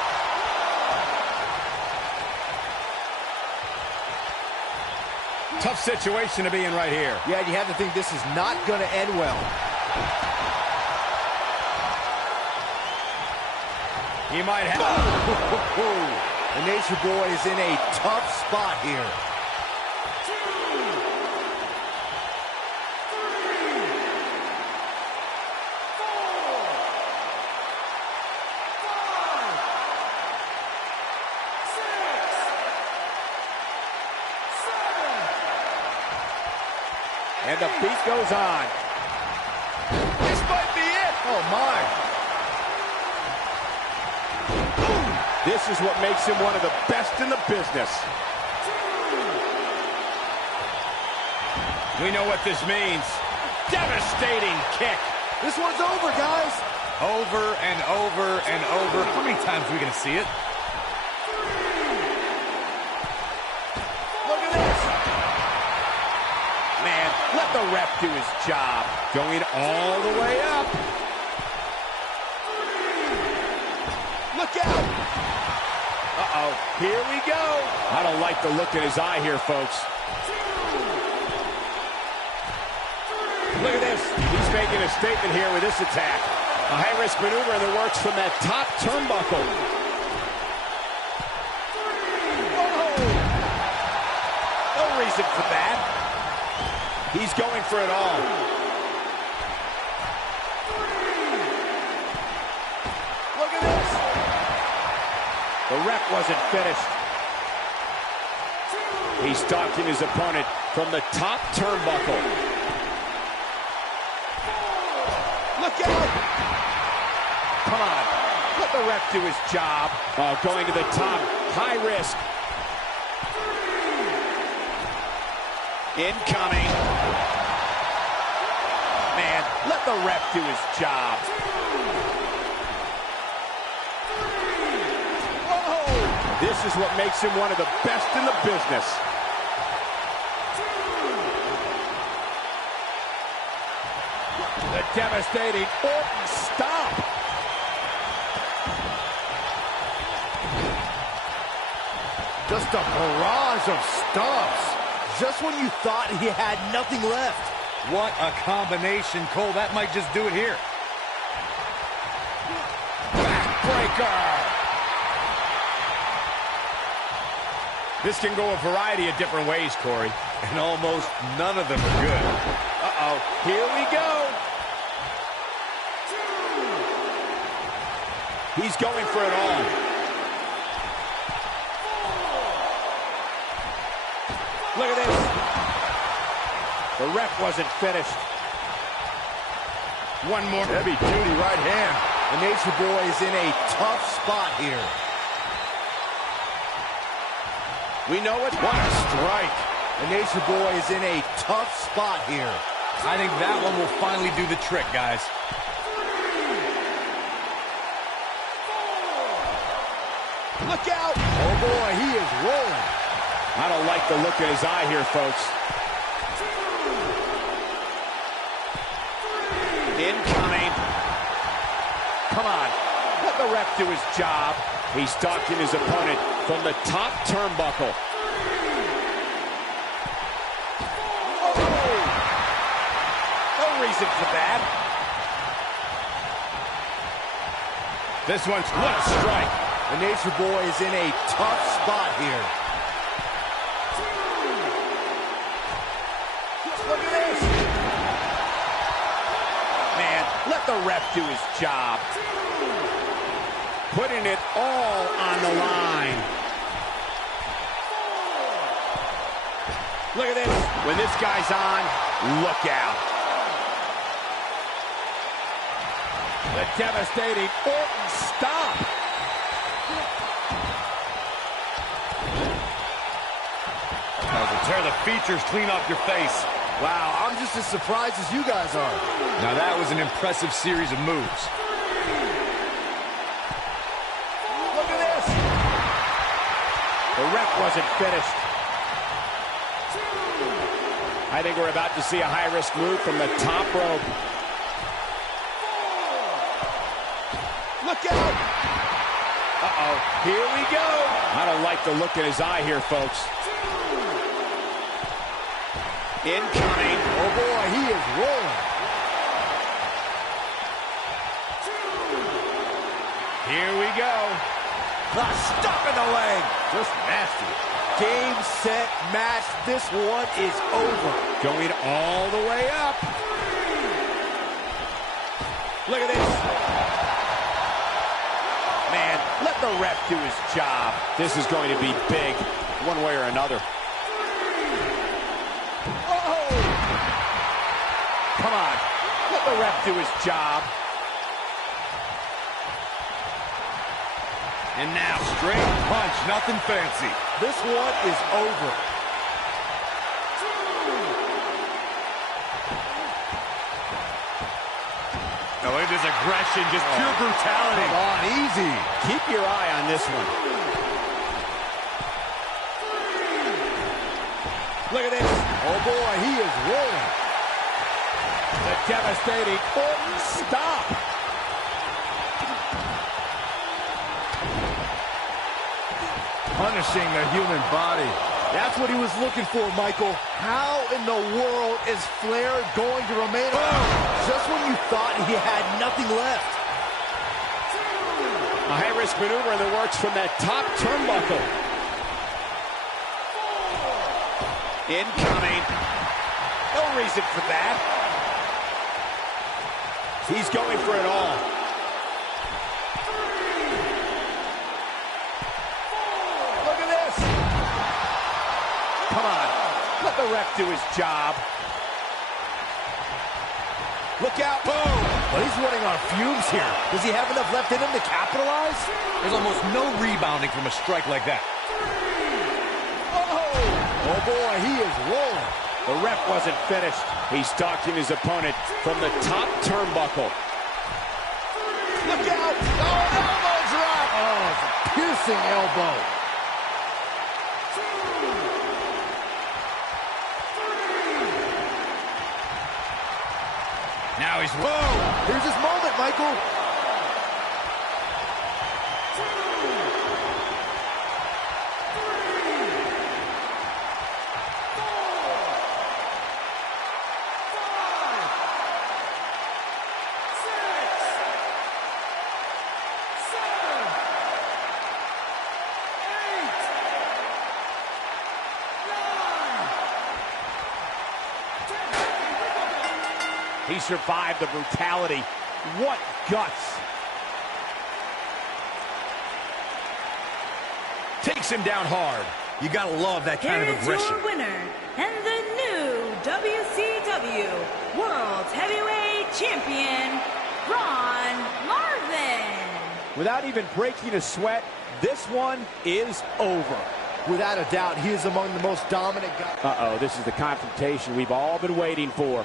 Tough situation to be in right here. Yeah, you have to think this is not going to end well. He might have. The Nature Boy is in a tough spot here. And the beat goes on. This might be it. Oh, my. This is what makes him one of the best in the business. We know what this means. Devastating kick. This one's over, guys. Over and over and over. How many times are we going to see it? Look at this. Man, let the ref do his job. Going all the way up. Look out. Uh-oh, here we go. I don't like the look in his eye here, folks. Look at this. He's making a statement here with this attack. A high-risk maneuver in the works from that top turnbuckle. Whoa! No reason for that. He's going for it all. Look at this. The ref wasn't finished. He's stalking his opponent from the top turnbuckle. Look out! Come on, let the ref do his job. Oh, going to the top, high risk. Incoming. Man, let the ref do his job. Whoa! This is what makes him one of the best in the business. The devastating Orton stomp. Just a barrage of stomps. Just when you thought he had nothing left. What a combination, Cole. That might just do it here. Backbreaker. This can go a variety of different ways, Corey. And almost none of them are good. Uh-oh, here we go. He's going for it all. Look at this. The ref wasn't finished. One more. Heavy-duty right hand. The Nature Boy is in a tough spot here. We know it. What a strike. The Nature Boy is in a tough spot here. I think that one will finally do the trick, guys. Look out! Oh boy, he is rolling. I don't like the look in his eye here, folks. Incoming. Come on, let the ref do his job. He's stalking his opponent from the top turnbuckle. Oh! No reason for that. This one's what a strike. The Nature Boy is in a tough spot here. Look at this. Man, let the ref do his job. Putting it all on the line. Look at this. When this guy's on, look out. The devastating Orton stomp. Tear the features clean off your face. Wow, I'm just as surprised as you guys are. Now that was an impressive series of moves. Look at this. The ref wasn't finished. I think we're about to see a high-risk move from the top rope. Look out. Uh-oh, here we go. I don't like the look in his eye here, folks. Incoming. Oh boy, he is rolling. Here we go. The stop in the leg. Just nasty. Game, set, match. This one is over. Going all the way up. Look at this. Man, let the ref do his job. This is going to be big, one way or another. Come on, let the ref do his job. And now, straight punch, nothing fancy. This one is over. Oh, look at this aggression, just pure brutality. Come on, easy. Keep your eye on this one. Look at this. Oh, boy, he is rolling. The devastating Orton stop. Punishing the human body. That's what he was looking for, Michael. How in the world is Flair going to remain alone just when you thought he had nothing left? A high-risk maneuver in the works from that top turnbuckle. Incoming. No reason for that. He's going for it all. Look at this. Come on. Let the ref do his job. Look out. Boom! But he's running on fumes here. Does he have enough left in him to capitalize? There's almost no rebounding from a strike like that. Oh, boy, he is rolling. The ref wasn't finished. He's stalking his opponent from the top turnbuckle. Look out! Oh, elbow drop! Oh, it's a piercing elbow. Now he's... Whoa! Here's his moment, Michael. He survived the brutality. What guts. Takes him down hard. You gotta love that kind of aggression. Here's your winner, and the new WCW World Heavyweight Champion, Ron Marvin. Without even breaking a sweat, this one is over. Without a doubt, he is among the most dominant guys. Uh-oh, this is the confrontation we've all been waiting for.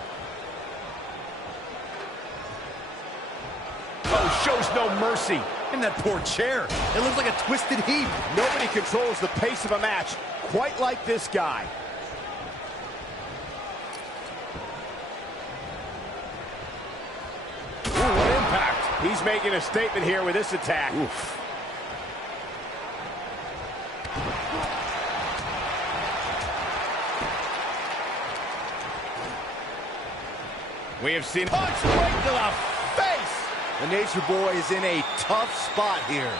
Oh, shows no mercy. And that poor chair. It looks like a twisted heap. Nobody controls the pace of a match quite like this guy. Ooh, what impact. He's making a statement here with this attack. Oof. We have seen punch right to the face. The Nature Boy is in a tough spot here.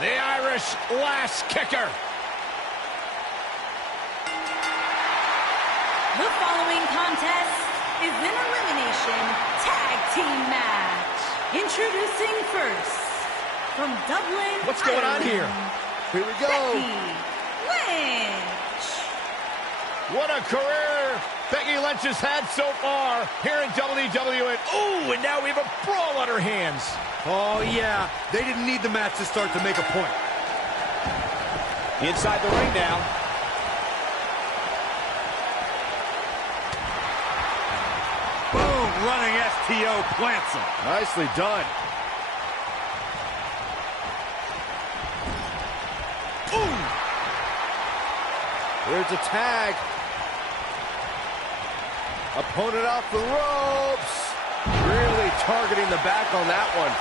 The Irish last kicker. The following contest is an elimination tag team match. Introducing first, from Dublin, What's going on here? Here we go. Becky Lynch. What a career Becky Lynch has had so far here in WWE. Ooh, and now we have a brawl on her hands. Oh, yeah. They didn't need the match to start to make a point. Inside the ring now. Boom, running STO plants him. Nicely done. Ooh! There's a tag. Opponent off the ropes. Really targeting the back on that one.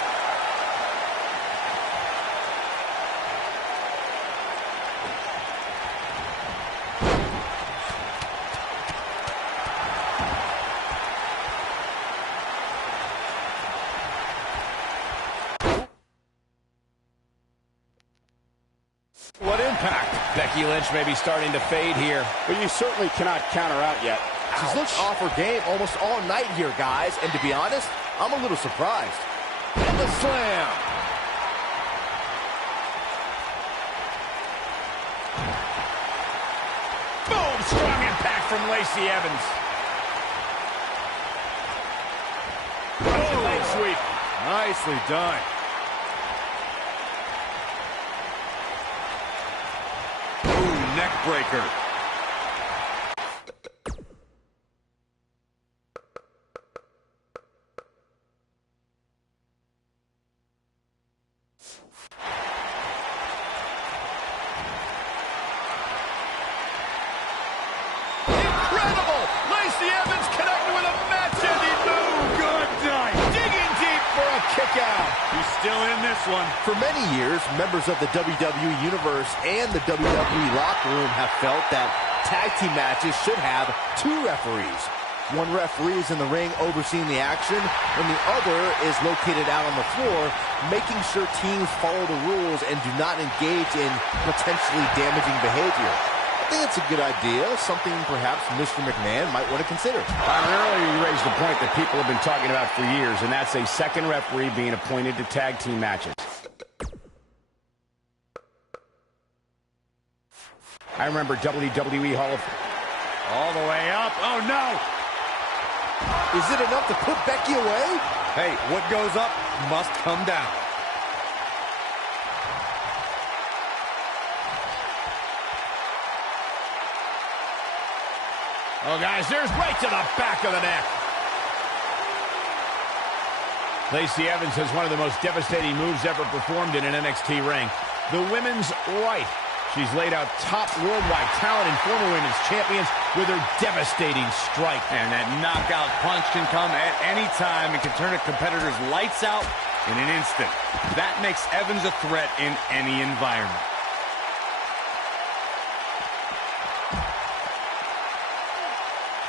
What impact? Becky Lynch may be starting to fade here. But you certainly cannot count her out yet. She's looked off her game almost all night here, guys. And to be honest, I'm a little surprised. And the slam. Boom! Strong impact from Lacey Evans. Russian leg sweep. Nicely done. Ooh, neck breaker. Incredible! Lacey Evans connected with a match-ending move. Good night. Digging deep for a kick out. He's still in this one. For many years, members of the WWE Universe and the WWE locker room have felt that tag team matches should have two referees. One referee is in the ring overseeing the action, and the other is located out on the floor, making sure teams follow the rules and do not engage in potentially damaging behavior. I think it's a good idea, something perhaps Mr. McMahon might want to consider. Earlier you raised the point that people have been talking about for years, and that's a second referee being appointed to tag team matches. I remember WWE Hall of... All the way up. Oh, no. Is it enough to put Becky away? Hey, what goes up must come down. Oh, guys, there's right to the back of the neck. Lacey Evans has one of the most devastating moves ever performed in an NXT ring. The women's right. She's laid out top worldwide talent and former women's champions with her devastating strike. And that knockout punch can come at any time and can turn a competitor's lights out in an instant. That makes Evans a threat in any environment.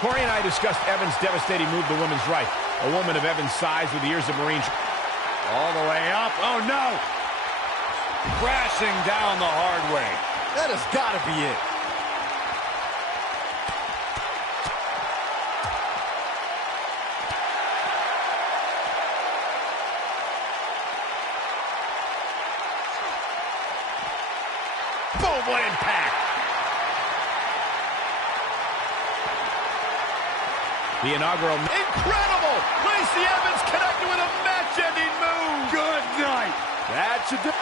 Corey and I discussed Evans' devastating move, the women's right. A woman of Evans' size with years of Marine... All the way up. Oh, no! Crashing down the hard way. That has got to be it. Boom, what impact! The inaugural... Incredible! Lacey Evans connected with a match-ending move! Good night. That should do...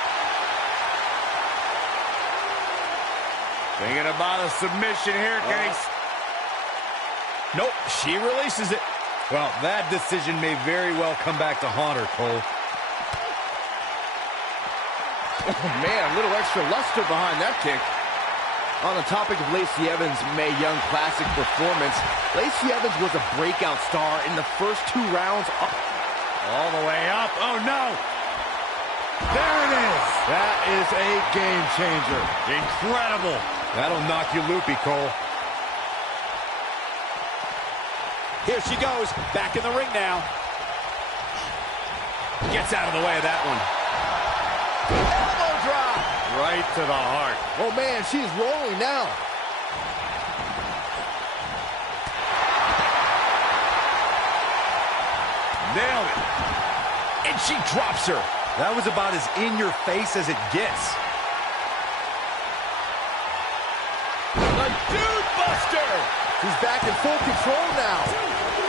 Thinking about a submission here, Case. Nope, she releases it. Well, that decision may very well come back to haunt her, Cole. Oh, man, a little extra luster behind that kick. On the topic of Lacey Evans' Mae Young Classic performance, Lacey Evans was a breakout star in the first 2 rounds. All the way up. Oh, no! There it is. That is a game changer. Incredible. That'll knock you loopy, Cole. Here she goes, back in the ring now. Gets out of the way of that one. Elbow drop. Right to the heart. Oh, man, she's rolling now. Nailed it. And she drops her. That was about as in your face as it gets. The Dude Buster. She's back in full control now.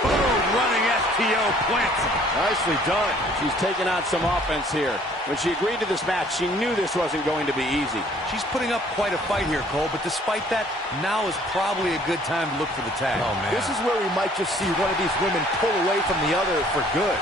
Boom, running STO plants him. Nicely done. She's taking on some offense here. When she agreed to this match, she knew this wasn't going to be easy. She's putting up quite a fight here, Cole, but despite that, now is probably a good time to look for the tag. Oh, man. This is where we might just see one of these women pull away from the other for good.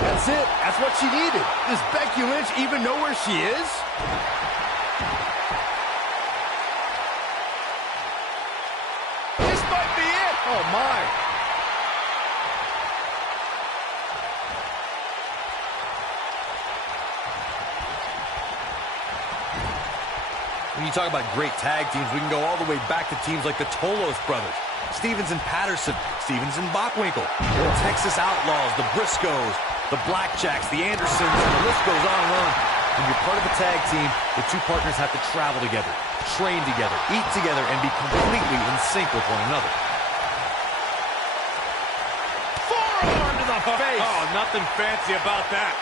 That's it. That's what she needed. Does Becky Lynch even know where she is? This might be it. Oh, my. When you talk about great tag teams, we can go all the way back to teams like the Tolos brothers, Stevens and Patterson, Stevens and Bockwinkel, the Texas Outlaws, the Briscoes, the Blackjacks, the Andersons, and the list goes on and on. When you're part of a tag team, the two partners have to travel together, train together, eat together, and be completely in sync with one another. Forearm to the face. Oh, nothing fancy about that.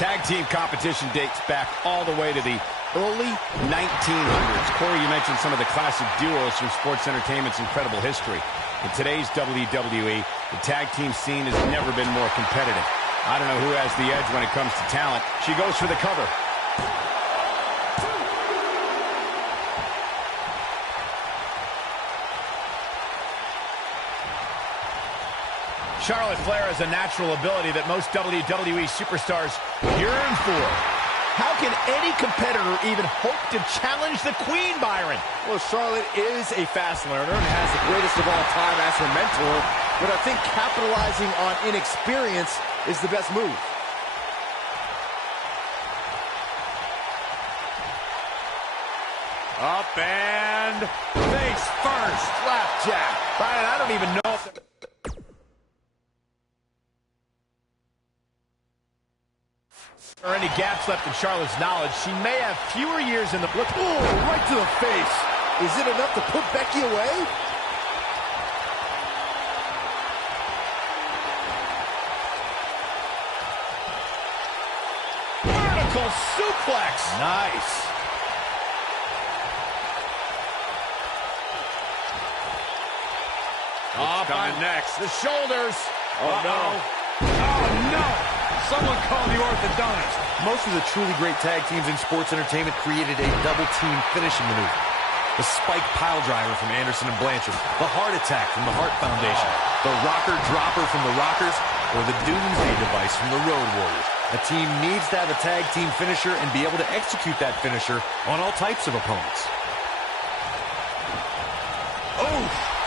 Tag team competition dates back all the way to the early 1900s. Corey, you mentioned some of the classic duos from sports entertainment's incredible history. In today's WWE, the tag team scene has never been more competitive. I don't know who has the edge when it comes to talent. She goes for the cover. Charlotte Flair has a natural ability that most WWE superstars yearn for. How can any competitor even hope to challenge the Queen, Byron? Well, Charlotte is a fast learner and has the greatest of all time as her mentor, but I think capitalizing on inexperience is the best move. Up and face first. Slapjack. Byron, I don't even know if there are any gaps left in Charlotte's knowledge. She may have fewer years in the book. Oh, right to the face. Is it enough to put Becky away? Vertical suplex. Nice. Coming next. The shoulders. Oh, no. Oh, no. Someone call the orthodontist. Most of the truly great tag teams in sports entertainment created a double team finishing maneuver. The spike pile driver from Anderson and Blanchard, the heart attack from the Hart Foundation, the rocker dropper from the Rockers, or the doomsday device from the Road Warriors. A team needs to have a tag team finisher and be able to execute that finisher on all types of opponents. Oh!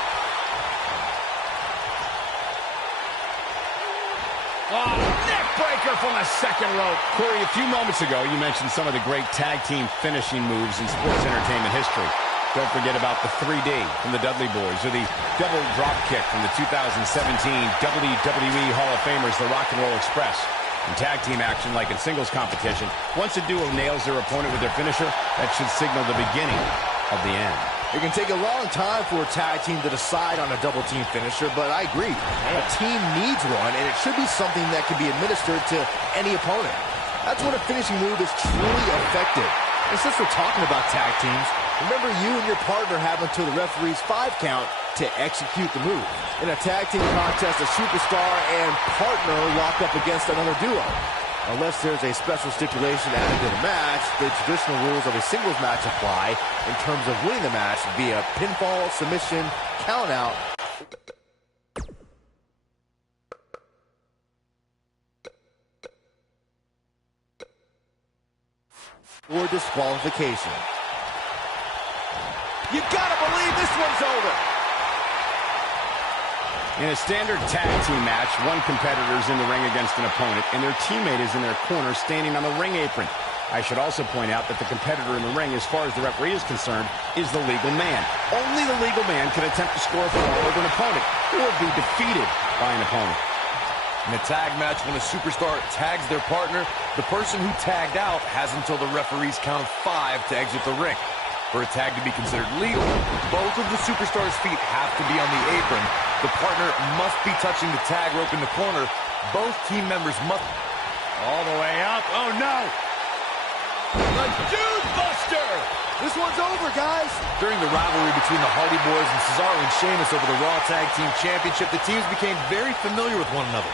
Oh, neck breaker from the second rope. Corey, a few moments ago, you mentioned some of the great tag team finishing moves in sports entertainment history. Don't forget about the 3D from the Dudley Boys, or the double drop kick from the 2017 WWE Hall of Famers, the Rock and Roll Express. In tag team action, like in singles competition, once a duo nails their opponent with their finisher, that should signal the beginning of the end. It can take a long time for a tag team to decide on a double team finisher, but I agree. A team needs one, and it should be something that can be administered to any opponent. That's when a finishing move is truly effective. And since we're talking about tag teams, remember you and your partner have until the referee's 5 count to execute the move. In a tag team contest, a superstar and partner lock up against another duo. Unless there's a special stipulation added to the match, the traditional rules of a singles match apply in terms of winning the match via pinfall, submission, countout, or disqualification. You gotta believe this one's over. In a standard tag team match, one competitor is in the ring against an opponent, and their teammate is in their corner standing on the ring apron. I should also point out that the competitor in the ring, as far as the referee is concerned, is the legal man. Only the legal man can attempt to score a fall over an opponent or be defeated by an opponent. In a tag match, when a superstar tags their partner, the person who tagged out has until the referee's count of 5 to exit the ring. For a tag to be considered legal, both of the superstars' feet have to be on the apron. The partner must be touching the tag rope in the corner. Both team members must... All the way up. Oh, no. The Dude Buster. This one's over, guys. During the rivalry between the Hardy Boys and Cesaro and Sheamus over the Raw Tag Team Championship, the teams became very familiar with one another.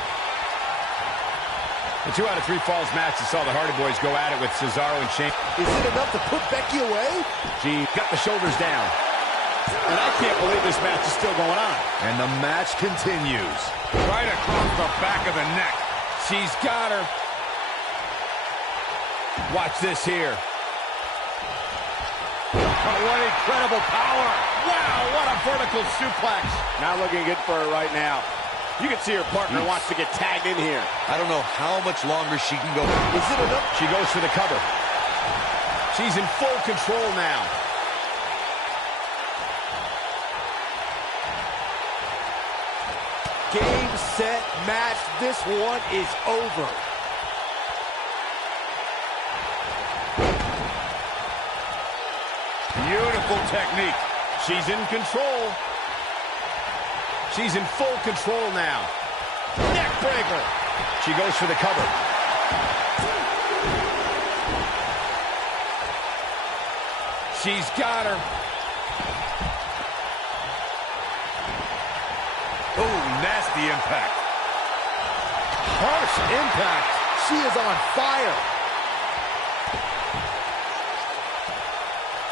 The 2 out of 3 Falls matches saw the Hardy Boys go at it with Cesaro and Sheamus. Is it enough to put Becky away? She got the shoulders down. And I can't believe this match is still going on. And the match continues. Right across the back of the neck. She's got her. Watch this here. Oh, what incredible power. Wow, what a vertical suplex. Not looking good for her right now. You can see her partner wants to get tagged in here. I don't know how much longer she can go. Is it enough? She goes for the cover. She's in full control now. Game, set, match. This one is over. Beautiful technique. She's in control. She's in full control now. Neck breaker. She goes for the cover. She's got her. Oh, nasty impact. Harsh impact. She is on fire.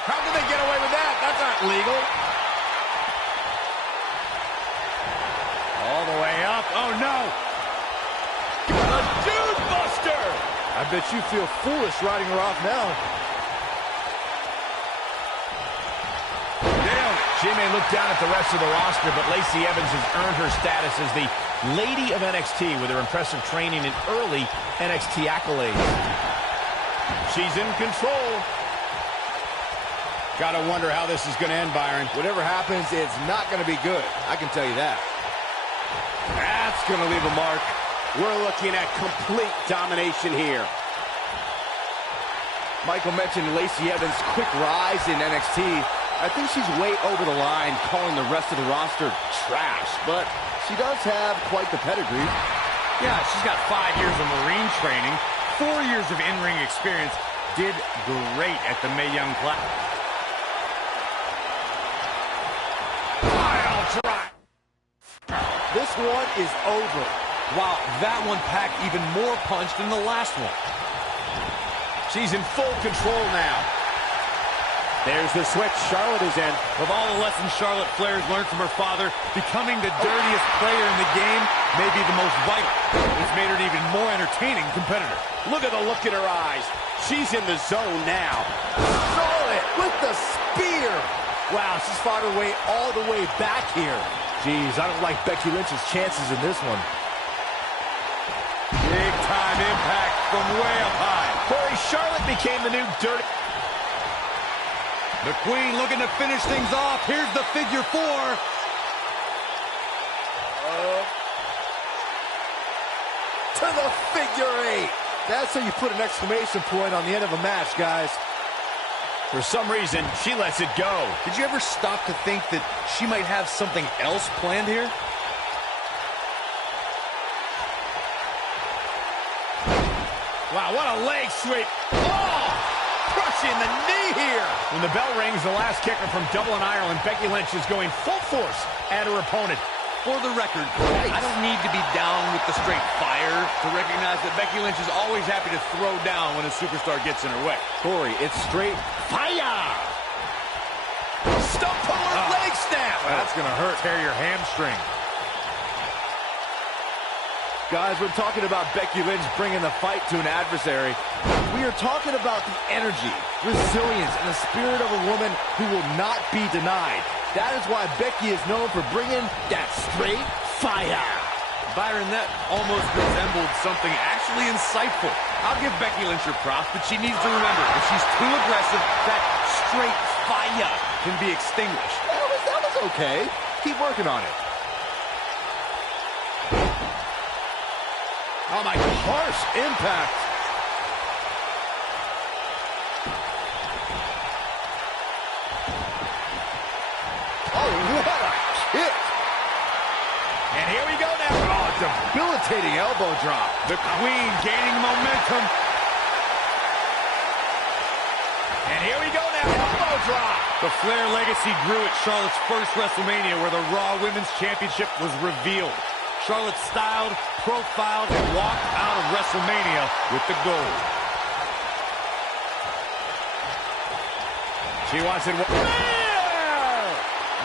How did they get away with that? That's not legal. All the way up. Oh, no. The Dude Buster. I bet you feel foolish riding her off now. She may look down at the rest of the roster, but Lacey Evans has earned her status as the Lady of NXT with her impressive training and early NXT accolades. She's in control. Gotta wonder how this is gonna end, Byron. Whatever happens, it's not going to be good. I can tell you that. That's gonna leave a mark. We're looking at complete domination here. Michael mentioned Lacey Evans' quick rise in NXT. I think she's way over the line calling the rest of the roster trash, but she does have quite the pedigree. Yeah, she's got 5 years of Marine training, 4 years of in-ring experience, did great at the Mae Young Classic. Pile drive. This one is over. Wow, that one packed even more punch than the last one. She's in full control now. There's the switch. Charlotte is in. Of all the lessons Charlotte Flair's learned from her father, becoming the dirtiest player in the game may be the most vital. It's made her an even more entertaining competitor. Look at the look in her eyes. She's in the zone now. Charlotte with the spear. Wow, she's fought her way all the way back here. Jeez, I don't like Becky Lynch's chances in this one. Big time impact from way up high. Corey, Charlotte became the new dirty. The Queen looking to finish things off. Here's the figure 4. To the figure 8. That's how you put an exclamation point on the end of a match, guys. For some reason, she lets it go. Did you ever stop to think that she might have something else planned here? Wow, what a leg sweep. Oh! Crushing the knee here. When the bell rings, the last kicker from Dublin, Ireland, Becky Lynch is going full force at her opponent. For the record, I don't need to be down with the straight fire to recognize that Becky Lynch is always happy to throw down when a superstar gets in her way. Corey, it's straight fire! Stump puller leg snap! That's going to hurt. Tear your hamstring. Guys, we're talking about Becky Lynch bringing the fight to an adversary. We are talking about the energy, resilience, and the spirit of a woman who will not be denied. That is why Becky is known for bringing that straight fire. Byron, that almost resembled something actually actually insightful. I'll give Becky Lynch her props, but she needs to remember, if she's too aggressive, that straight fire can be extinguished. That was okay. Keep working on it. Oh, my, harsh impact. Oh, what a kick. And here we go now. Oh, debilitating elbow drop. The Queen gaining momentum. And here we go now. Elbow drop. The Flair legacy grew at Charlotte's first WrestleMania, where the Raw Women's Championship was revealed. Charlotte styled, profiled, and walked out of WrestleMania with the gold. She wants it.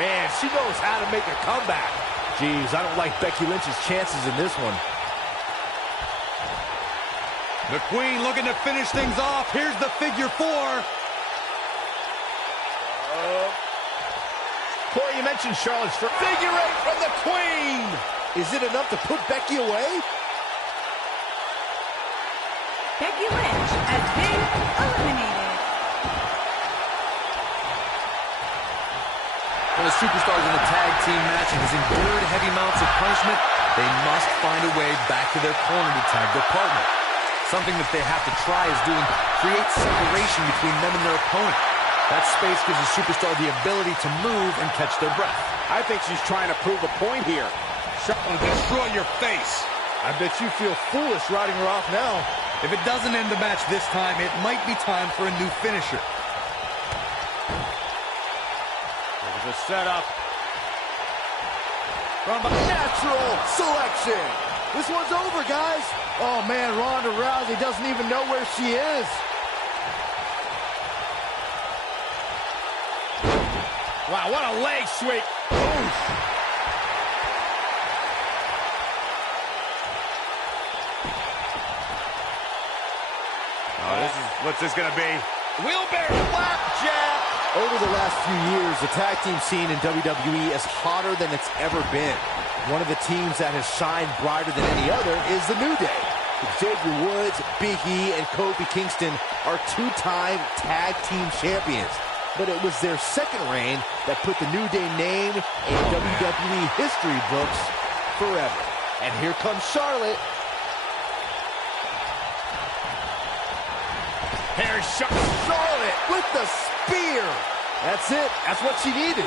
Man, she knows how to make a comeback. Jeez, I don't like Becky Lynch's chances in this one. The Queen looking to finish things off. Here's the figure four. Corey, you mentioned Charlotte's first figure eight from the Queen. Is it enough to put Becky away? Becky Lynch has been eliminated. When a superstar is in a tag team match and has endured heavy amounts of punishment, they must find a way back to their corner to tag their partner. Something that they have to try is doing create separation between them and their opponent. That space gives a superstar the ability to move and catch their breath. I think she's trying to prove a point here. Will destroy your face. I bet you feel foolish riding her off now. If it doesn't end the match this time, it might be time for a new finisher. There's a setup. From a natural selection. This one's over, guys. Oh, man, Ronda Rousey doesn't even know where she is. Wow, what a leg sweep. Oof. What's this gonna be? Wheelbarrow flapjack! Over the last few years, the tag team scene in WWE is hotter than it's ever been. One of the teams that has shined brighter than any other is the New Day. Xavier Woods, Big E, and Kofi Kingston are two-time tag team champions. But it was their second reign that put the New Day name in WWE history books forever. And here comes Charlotte. Here's Charlotte with the spear. That's it. That's what she needed.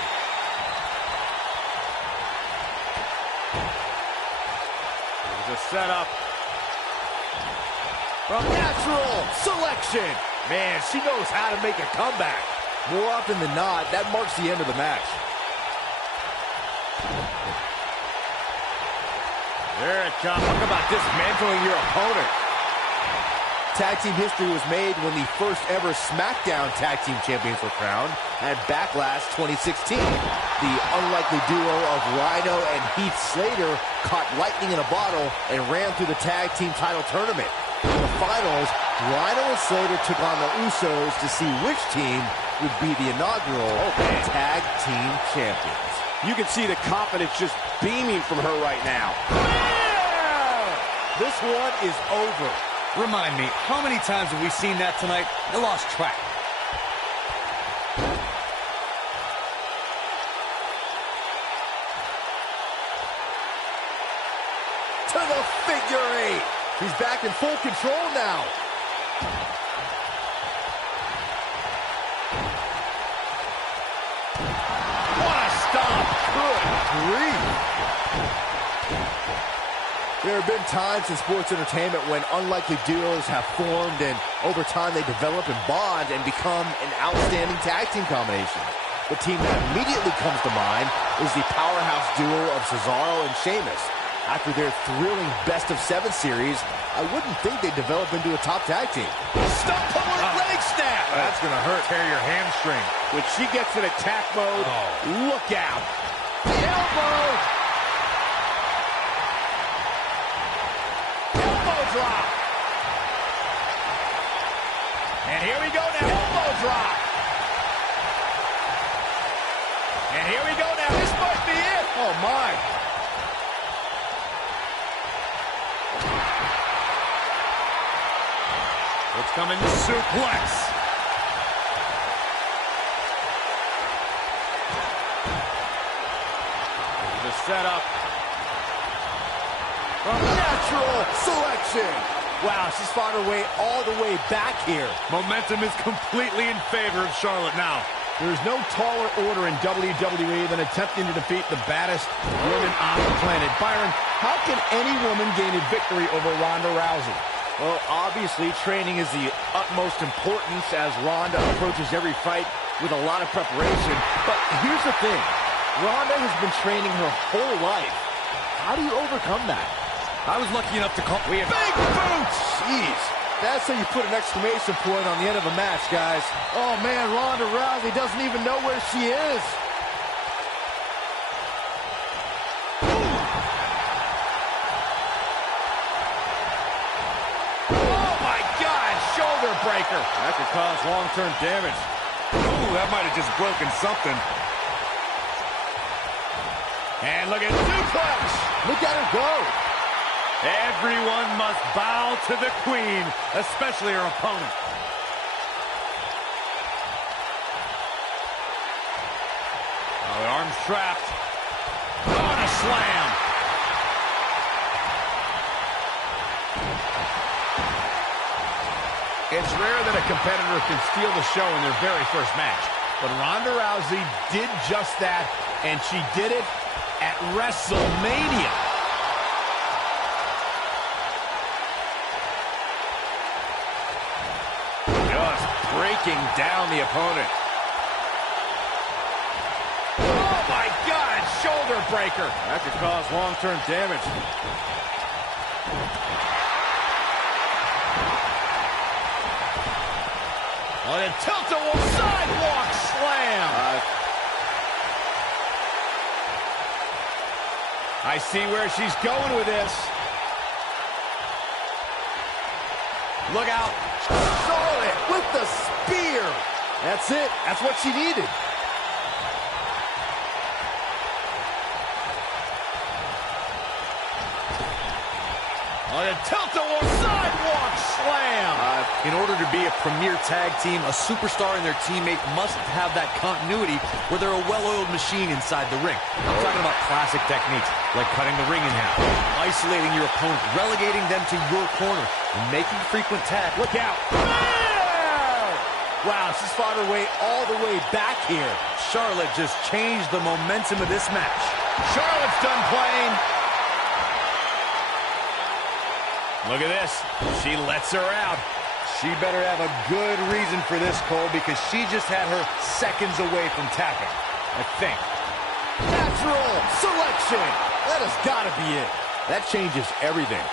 There's a setup. From natural selection. Man, she knows how to make a comeback. More often than not, that marks the end of the match. There it comes. Talk about dismantling your opponent. Tag team history was made when the first ever SmackDown Tag Team Champions were crowned at Backlash 2016. The unlikely duo of Rhino and Heath Slater caught lightning in a bottle and ran through the tag team title tournament. In the finals, Rhino and Slater took on the Usos to see which team would be the inaugural Tag Team Champions. You can see the confidence just beaming from her right now. Yeah! This one is over. Remind me, how many times have we seen that tonight? I lost track. To the figure eight. He's back in full control now. What a stop. Good grief. There have been times in sports entertainment when unlikely duos have formed and over time they develop and bond and become an outstanding tag team combination. The team that immediately comes to mind is the powerhouse duo of Cesaro and Sheamus. After their thrilling best-of-7 series, I wouldn't think they'd develop into a top tag team. Stump puller leg snap! That's going to hurt. Tear your hamstring. When she gets in attack mode, look out. The elbow! Drop. And here we go now. Elbow drop. And here we go now. This might be it. Oh, my. It's coming to suplex. The setup. A natural selection. Wow, she's fought her way all the way back here. Momentum is completely in favor of Charlotte now. There's no taller order in WWE than attempting to defeat the baddest woman on the planet. Byron, how can any woman gain a victory over Ronda Rousey? Well, obviously, training is the utmost importance as Ronda approaches every fight with a lot of preparation. But here's the thing. Ronda has been training her whole life. How do you overcome that? I was lucky enough to call. We have big boots! Jeez. That's how you put an exclamation point on the end of a match, guys. Oh, man, Ronda Rousey doesn't even know where she is. Oh, my God, shoulder breaker. That could cause long-term damage. Ooh, that might have just broken something. And look at suplex. Look at her go. Everyone must bow to the queen, especially her opponent. Oh, the arm's trapped. On a slam. It's rare that a competitor can steal the show in their very first match. But Ronda Rousey did just that, and she did it at WrestleMania. Just breaking down the opponent. Oh, my God, shoulder breaker. That could cause long-term damage. On a tilt-a-wall sidewalk slam. I see where she's going with this. Look out. Charlotte with the spear. That's it. That's what she needed. On a tilt-a-wall sidewalk slam. In order to be a premier tag team, a superstar and their teammate must have that continuity where they're a well-oiled machine inside the ring. I'm talking about classic techniques, like cutting the ring in half, isolating your opponent, relegating them to your corner, and making frequent tag. Look out. Wow, she's fought her way all the way back here. Charlotte just changed the momentum of this match. Charlotte's done playing. Look at this. She lets her out. She better have a good reason for this, Cole, because she just had her seconds away from tapping, I think. Natural selection. That has got to be it. That changes everything.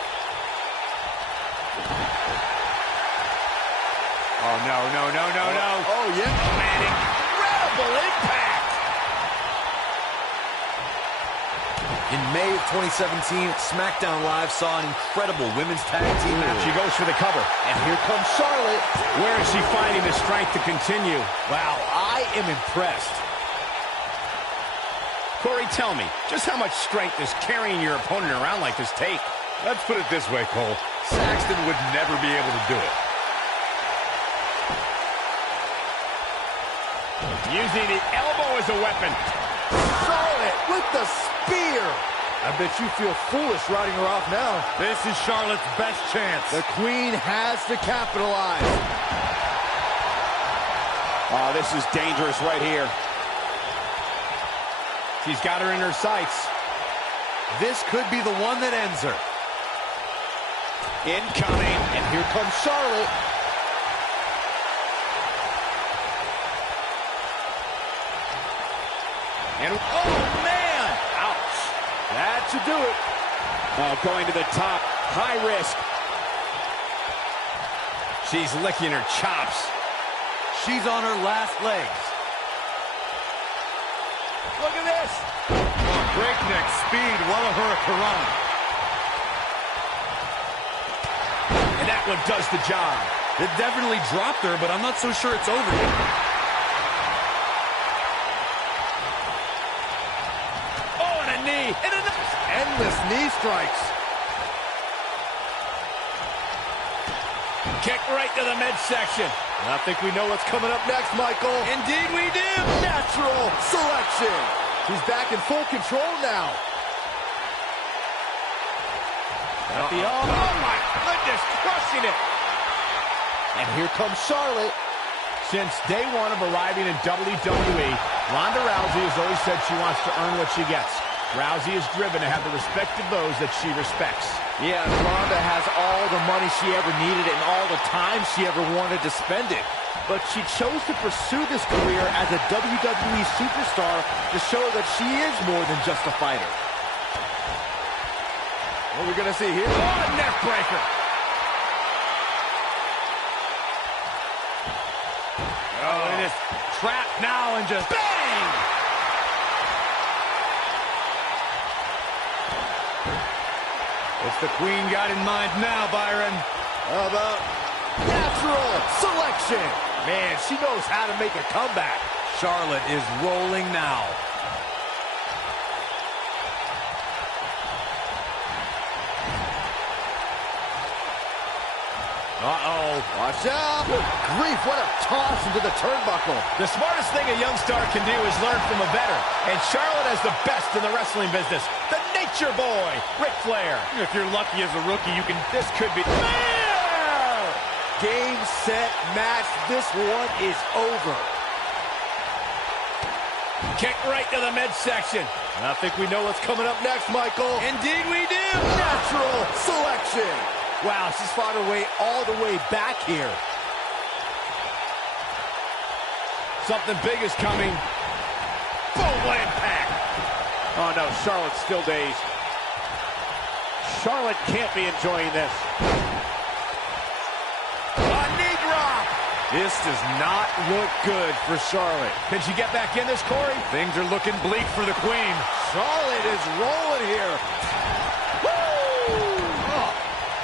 Oh, no, no, no, no, no. Oh, yeah. An incredible impact. In May of 2017, SmackDown Live saw an incredible women's tag team match. She goes for the cover. And here comes Charlotte. Where is she finding the strength to continue? Wow, I am impressed. Corey, tell me, just how much strength does carrying your opponent around like this take? Let's put it this way, Cole. Saxton would never be able to do it. Using the elbow as a weapon. Charlotte with the spear. I bet you feel foolish riding her off now. This is Charlotte's best chance. The queen has to capitalize. Oh, this is dangerous right here. She's got her in her sights. This could be the one that ends her. Incoming. And here comes Charlotte. And oh, man! Ouch. That should do it. Oh, going to the top. High risk. She's licking her chops. She's on her last legs. Look at this. Breakneck speed, well a hurricane. And that one does the job. It definitely dropped her, but I'm not so sure it's over yet. Oh, and a knee. And endless knee strikes. Kick right to the midsection. I think we know what's coming up next, Michael. Indeed we do. Natural selection. She's back in full control now. Oh my goodness, crushing it. And here comes Charlotte. Since day one of arriving in WWE, Ronda Rousey has always said she wants to earn what she gets. Rousey is driven to have the respect of those that she respects. Yeah, Ronda has all the money she ever needed and all the time she ever wanted to spend it. But she chose to pursue this career as a WWE superstar to show that she is more than just a fighter. What are we going to see here? Oh, neck breaker. Oh, it is trapped now and just Bang! What's the Queen got in mind now, Byron? How about natural selection? Man, she knows how to make a comeback. Charlotte is rolling now. Uh-oh. Watch out. Good grief, what a toss into the turnbuckle. The smartest thing a young star can do is learn from a veteran. And Charlotte has the best in the wrestling business. The Nature Boy, Ric Flair. If you're lucky as a rookie, you can... This could be... Game, set, match. This one is over. Kick right to the midsection. I think we know what's coming up next, Michael. Indeed we do. Natural selection. Wow, she's fought her way all the way back here. Something big is coming. Boom, what impact. Oh, no, Charlotte's still dazed. Charlotte can't be enjoying this. A knee drop. This does not look good for Charlotte. Can she get back in this, Corey? Things are looking bleak for the Queen. Charlotte is rolling here.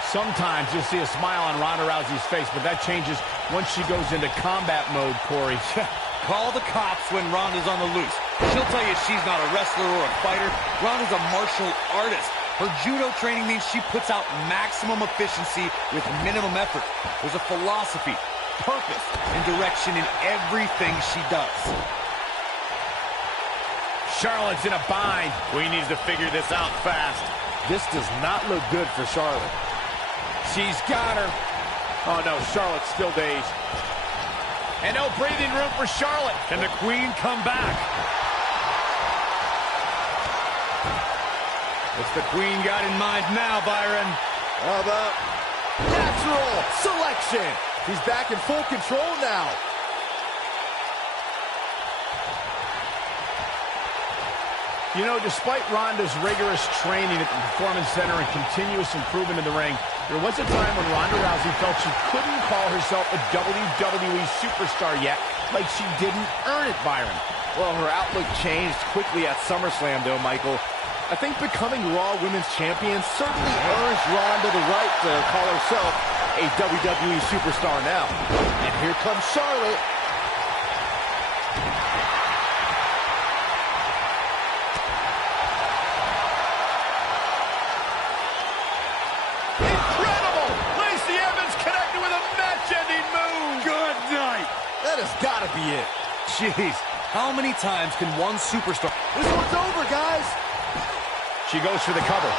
Sometimes you'll see a smile on Ronda Rousey's face, but that changes once she goes into combat mode, Corey. Call the cops when Ronda's on the loose. She'll tell you she's not a wrestler or a fighter. Ronda's a martial artist. Her judo training means she puts out maximum efficiency with minimum effort. There's a philosophy, purpose, and direction in everything she does. Charlotte's in a bind. We need to figure this out fast. This does not look good for Charlotte. She's got her. Oh, no, Charlotte's still dazed. And no breathing room for Charlotte. Can the Queen come back? What's the Queen got in mind now, Byron? How about natural selection? She's back in full control now. You know, despite Ronda's rigorous training at the Performance Center and continuous improvement in the ring, there was a time when Ronda Rousey felt she couldn't call herself a WWE superstar yet, like she didn't earn it, Byron. Well, her outlook changed quickly at SummerSlam, though, Michael. I think becoming Raw Women's Champion certainly earns Ronda the right to call herself a WWE superstar now. And here comes Charlotte. That has got to be it. Jeez, how many times can one superstar... This one's over, guys. She goes for the cover.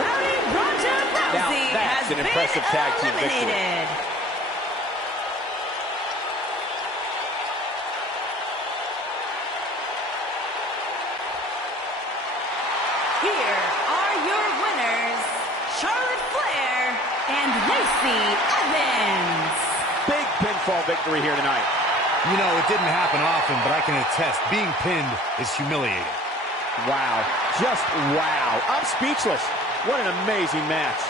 Rowdy Ronda Rousey Now, that's an impressive tag team victory. Here are your winners, Charlotte Flair and Lacey Evans. Big pinfall victory here tonight. You know, it didn't happen often, but I can attest, being pinned is humiliating. Wow. Just wow. I'm speechless. What an amazing match.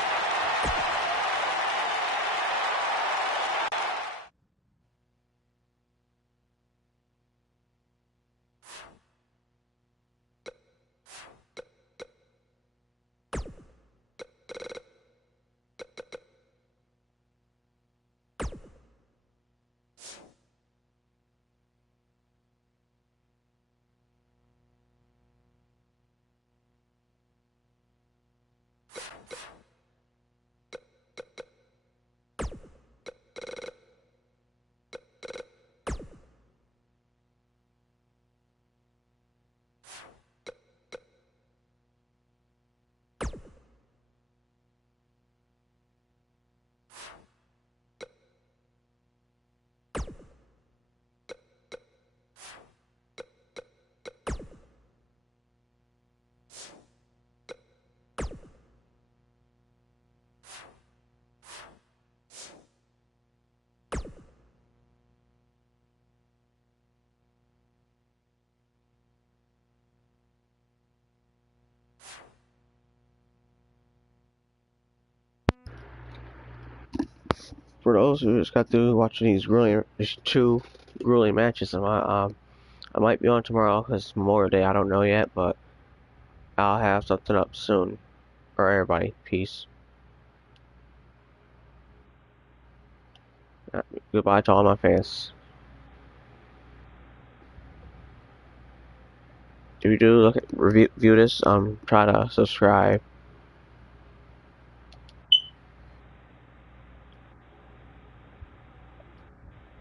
for those who just got through watching these two grueling matches, I might be on tomorrow because it's Memorial Day. I don't know yet, but I'll have something up soon. For everybody, peace. Goodbye to all my fans. If you do review this, try to subscribe.